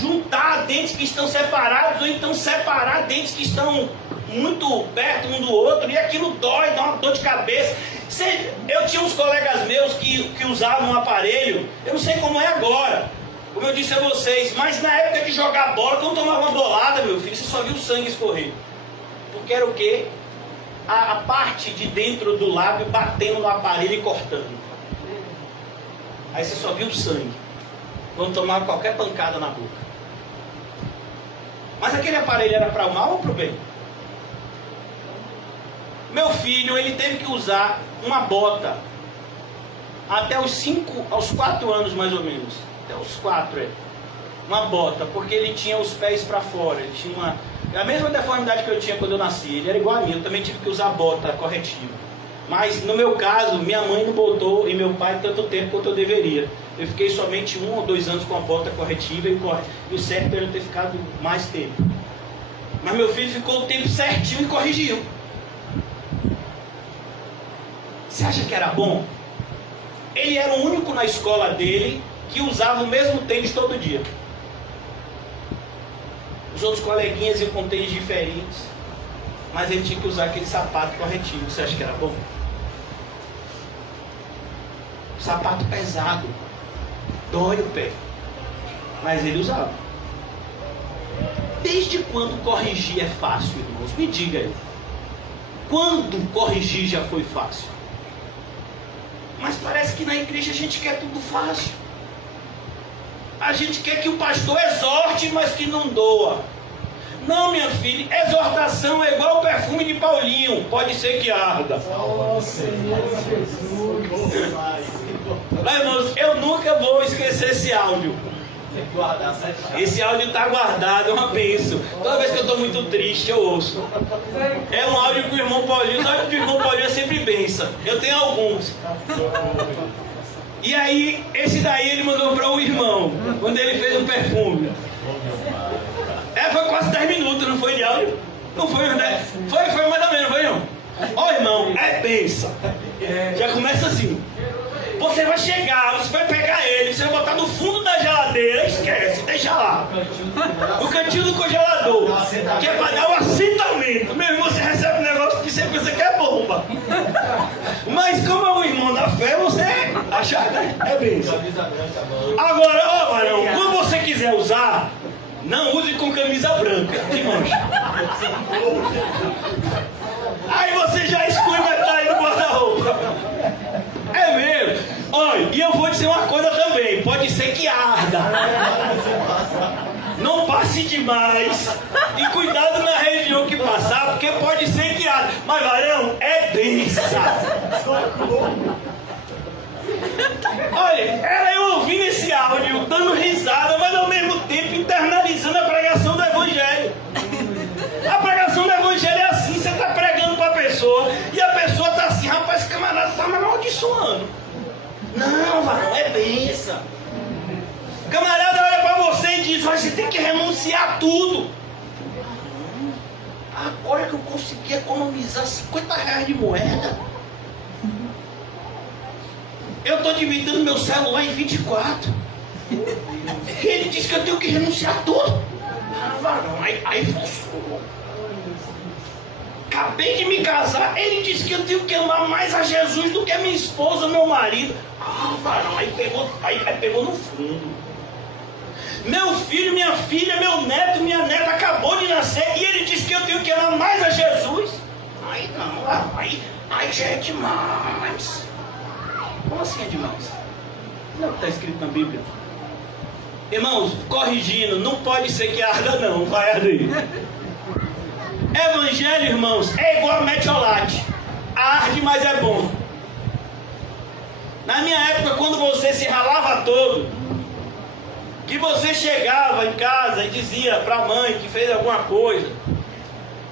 juntar dentes que estão separados, ou então separar dentes que estão muito perto um do outro, e aquilo dói, dá uma dor de cabeça. Eu tinha uns colegas meus que usavam um aparelho, eu não sei como é agora, como eu disse a vocês, mas na época de jogar bola, quando tomava uma bolada, meu filho, você só viu o sangue escorrer. Porque era o quê? A parte de dentro do lábio batendo no aparelho e cortando. Aí você só viu o sangue quando tomava qualquer pancada na boca. Mas aquele aparelho era para o mal ou para o bem? Meu filho, ele teve que usar uma bota até aos 4 anos mais ou menos. Até os 4, uma bota, porque ele tinha os pés para fora. Ele tinha a mesma deformidade que eu tinha quando eu nasci. Ele era igual a mim, eu também tive que usar bota corretiva. Mas no meu caso, minha mãe não botou e meu pai tanto tempo quanto eu deveria. Eu fiquei somente 1 ou 2 anos com a bota corretiva e o certo era eu ter ficado mais tempo. Mas meu filho ficou o tempo certinho e corrigiu. Você acha que era bom? Ele era o único na escola dele que usava o mesmo tênis todo dia. Os outros coleguinhas iam com tênis diferentes, mas ele tinha que usar aquele sapato corretivo. Você acha que era bom? Sapato pesado, dói o pé, mas ele usava. Desde quando corrigir é fácil, irmãos? Me diga aí. Quando corrigir já foi fácil? Mas parece que na igreja a gente quer tudo fácil. A gente quer que o pastor exorte, mas que não doa. Não, minha filha, exortação é igual o perfume de Paulinho, pode ser que arda. Mas, irmãos, eu nunca vou esquecer esse áudio. Esse áudio está guardado, é uma bênção. Toda vez que eu estou muito triste, eu ouço. É um áudio que o irmão Paulinho, os áudios do irmão Paulinho é sempre bênção. Eu tenho alguns. E aí, esse daí ele mandou para o irmão, quando ele fez um perfume. Foi quase 10 minutos, não foi de áudio? Não foi, né? Foi mais ou menos, foi não? Ó, irmão, é bênção. Já começa assim. Você vai chegar, você vai pegar ele, você vai botar no fundo da geladeira, esquece, deixa lá. O cantinho do congelador, que é para dar o assentamento. Meu irmão, você recebe um negócio que você pensa que é bomba. Mas como é um irmão da fé, você acha, né? É bênção. Agora, ó, varão, quando você quiser usar, não use com camisa branca, que mancha. Aí você já exclui metade do guarda-roupa. É mesmo? Olha, e eu vou dizer uma coisa também, pode ser que arda. Não passe demais. E cuidado na região que passar, porque pode ser que arda. Mas, varão, é bênção. Olha, era eu ouvindo esse áudio, dando risada, mas ao mesmo tempo internalizando a pregação do Evangelho. A pregação do Evangelho é assim, você está pregando para a pessoa, e a pessoa está assim, rapaz, esse camarada está me amaldiçoando. Não, varão, é bênção. O camarada olha para você e diz, você tem que renunciar a tudo. Agora que eu consegui economizar R$50 de moeda, eu estou dividindo meu celular em 24. E ele disse que eu tenho que renunciar a tudo. Varão, aí funcionou. Acabei de me casar, ele disse que eu tenho que amar mais a Jesus do que a minha esposa, meu marido. Varão, aí pegou no fundo. Meu filho, minha filha, meu neto, minha neta acabou de nascer e ele disse que eu tenho que amar mais a Jesus. Aí não, aí já é demais. Como assim é demais? Não está escrito na Bíblia. Irmãos, corrigindo, não pode ser que arda não, vai arder. Evangelho, irmãos, é igual a metiolate. Arde, mas é bom. Na minha época, quando você se ralava todo, que você chegava em casa e dizia para a mãe que fez alguma coisa,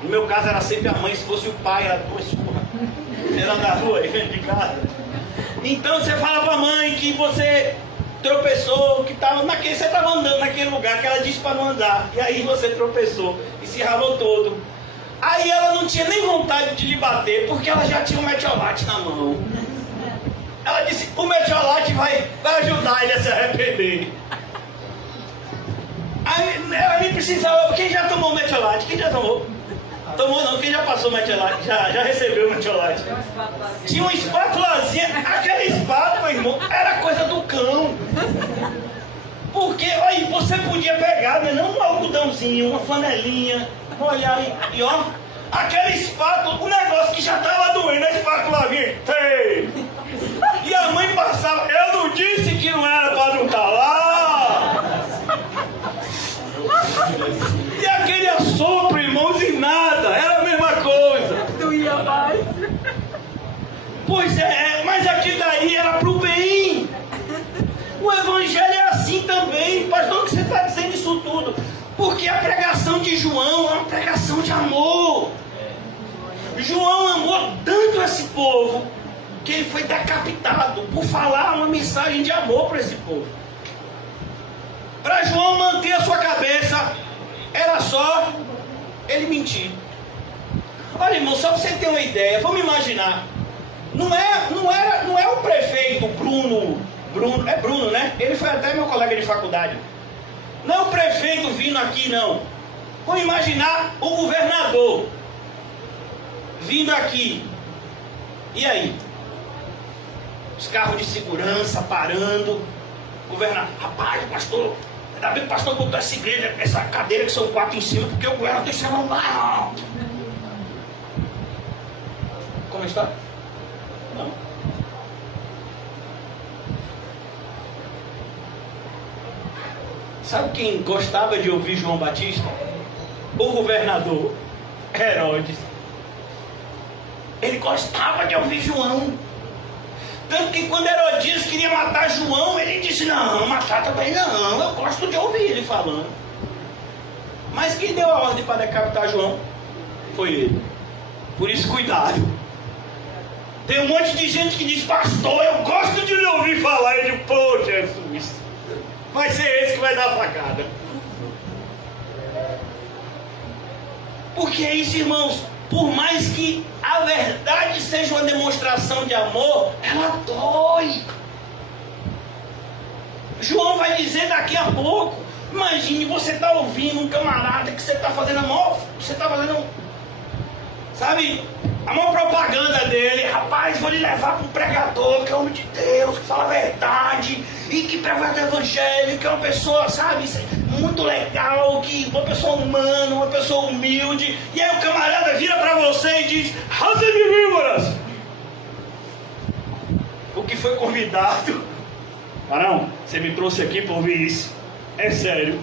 no meu caso era sempre a mãe, se fosse o pai era duas surras, era da rua, de casa. Então você fala para a mãe que você tropeçou, que você estava andando naquele lugar que ela disse para não andar, e aí você tropeçou e se ralou todo. Aí ela não tinha nem vontade de lhe bater, porque ela já tinha um metiolate na mão. Ela disse, o metiolate vai ajudar ele a se arrepender. Aí ela nem precisava, quem já tomou metiolate? Quem já tomou? Tomou não, quem já passou metiolate? Já recebeu metiolate. Tinha uma espátulazinha, aquela espátula, irmão, era coisa do cão. Porque aí você podia pegar, né, não um algodãozinho, uma flanelinha, olhar e ó, aquela espátula, o negócio que já estava doendo, a espátula vinha, e a mãe passava, eu não disse que não era para não estar lá. E aquele assopro, irmãos, e nada, era a mesma coisa. Doía mais. Pois é, mas aqui daí era para o bem. O Evangelho é assim também. Pastor, que você está dizendo isso tudo? Porque a pregação de João é uma pregação de amor. João amou tanto esse povo que ele foi decapitado por falar uma mensagem de amor para esse povo. Para João manter a sua cabeça, era só ele mentir. Olha, irmão, só para você ter uma ideia, vamos imaginar. Não é o prefeito Bruno, é Bruno, né? Ele foi até meu colega de faculdade. Não é o prefeito vindo aqui, não. Vamos imaginar o governador vindo aqui. E aí? Os carros de segurança parando. Governador, rapaz, pastor, ainda bem que o pastor botou essa igreja, essa cadeira que são 4 em cima, porque o governador tem celular alto. Como está? Não. Sabe quem gostava de ouvir João Batista? O governador Herodes. Ele gostava de ouvir João. Tanto que quando Herodías queria matar João, ele disse, não, matar também não, eu gosto de ouvir ele falando. Mas quem deu a ordem para decapitar João? Foi ele. Por isso, cuidado. Tem um monte de gente que diz, pastor, eu gosto de lhe ouvir falar. E eu digo, pô, Jesus, vai ser esse que vai dar a facada. Porque é isso, irmãos, por mais que a verdade seja uma demonstração de amor, ela dói. João vai dizer daqui a pouco, imagine, você está ouvindo um camarada que você está fazendo amor, você está fazendo, sabe, a maior propaganda dele, rapaz, vou lhe levar para um pregador que é homem de Deus, que fala a verdade, e que prega o evangelho, que é uma pessoa, sabe, muito legal, que uma pessoa humana, uma pessoa humilde, e aí o camarada vira para você e diz, raça de víboras! O que foi convidado, Arão, você me trouxe aqui para ouvir isso, é sério.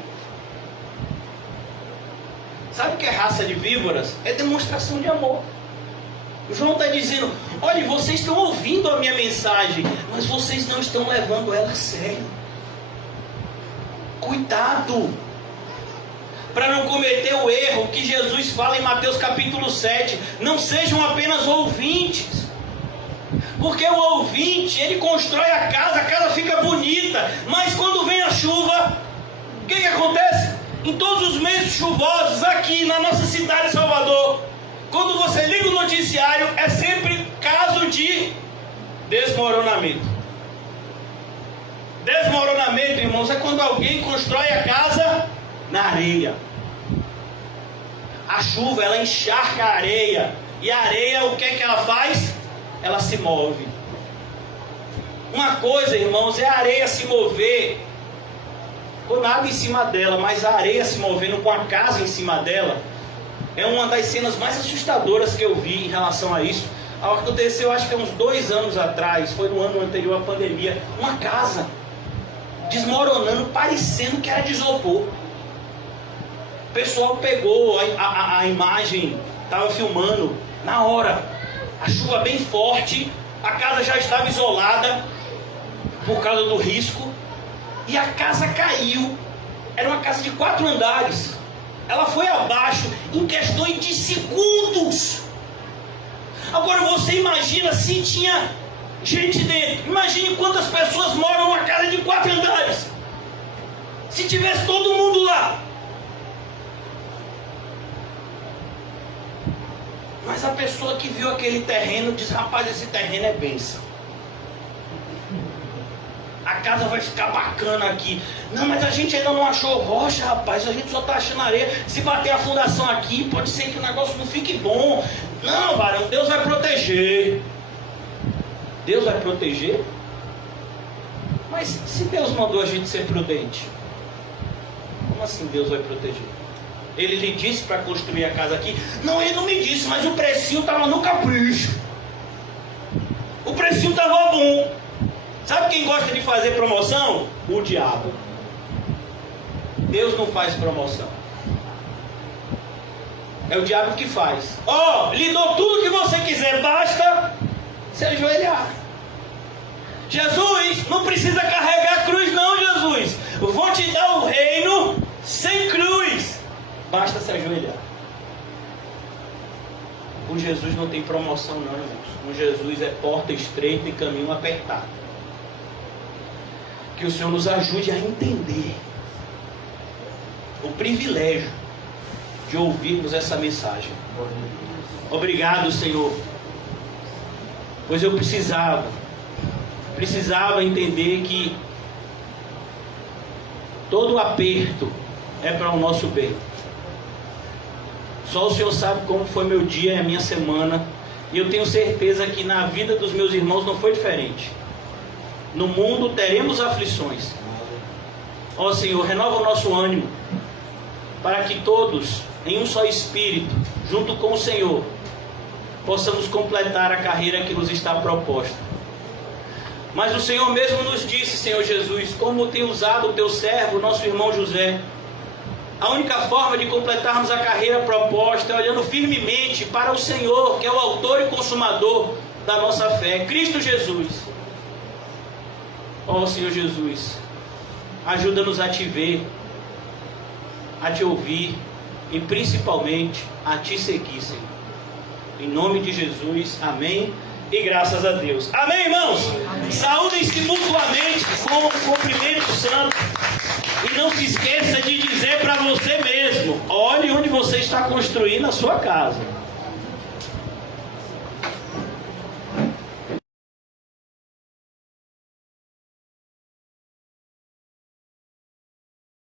Sabe o que é raça de víboras? É demonstração de amor. O João está dizendo, olha, vocês estão ouvindo a minha mensagem, mas vocês não estão levando ela a sério. Cuidado, para não cometer o erro que Jesus fala em Mateus capítulo 7, não sejam apenas ouvintes, porque o ouvinte, ele constrói a casa fica bonita, mas quando vem a chuva, o que acontece? Em todos os meses chuvosos aqui na nossa cidade de Salvador, quando você liga o noticiário, é sempre caso de desmoronamento. Desmoronamento, irmãos, é quando alguém constrói a casa na areia. A chuva, ela encharca a areia. E a areia, o que é que ela faz? Ela se move. Uma coisa, irmãos, é a areia se mover com nada em cima dela, mas a areia se movendo com a casa em cima dela é uma das cenas mais assustadoras que eu vi em relação a isso. Aconteceu, acho que há uns 2 anos atrás, foi no ano anterior à pandemia, uma casa desmoronando, parecendo que era de isopor. O pessoal pegou a imagem, estava filmando na hora, a chuva bem forte, a casa já estava isolada por causa do risco, e a casa caiu. Era uma casa de 4 andares. Ela foi abaixo em questões de segundos. Agora você imagina se tinha gente dentro. Imagine quantas pessoas moram numa casa de 4 andares. Se tivesse todo mundo lá. Mas a pessoa que viu aquele terreno diz, rapaz, esse terreno é bênção. A casa vai ficar bacana aqui. Não, mas a gente ainda não achou rocha, rapaz. A gente só está achando areia. Se bater a fundação aqui, pode ser que o negócio não fique bom. Não, varão, Deus vai proteger. Deus vai proteger? Mas se Deus mandou a gente ser prudente, como assim Deus vai proteger? Ele lhe disse para construir a casa aqui? Não, ele não me disse, mas o precinho estava no capricho. O precinho estava bom. Sabe quem gosta de fazer promoção? O diabo. Deus não faz promoção. É o diabo que faz. Ó, lhe dou tudo que você quiser, basta se ajoelhar. Jesus, não precisa carregar a cruz não, Jesus. Eu vou te dar o reino sem cruz. Basta se ajoelhar. Com Jesus não tem promoção não, irmãos. Com Jesus é porta estreita e caminho apertado. Que o Senhor nos ajude a entender o privilégio de ouvirmos essa mensagem. Obrigado, Senhor, pois eu precisava entender que todo aperto é para o nosso bem. Só o Senhor sabe como foi meu dia e a minha semana, e eu tenho certeza que na vida dos meus irmãos não foi diferente. No mundo teremos aflições. Ó Senhor, renova o nosso ânimo, para que todos, em um só espírito, junto com o Senhor, possamos completar a carreira que nos está proposta. Mas o Senhor mesmo nos disse, Senhor Jesus, como tem usado o teu servo, nosso irmão José. A única forma de completarmos a carreira proposta é olhando firmemente para o Senhor, que é o autor e consumador da nossa fé, Cristo Jesus. Ó Senhor Jesus, ajuda-nos a Te ver, a Te ouvir e principalmente a Te seguir, Senhor. Em nome de Jesus, amém e graças a Deus. Amém, irmãos? Saúdem-se mutuamente com um cumprimento santo. E não se esqueça de dizer para você mesmo: olhe onde você está construindo a sua casa.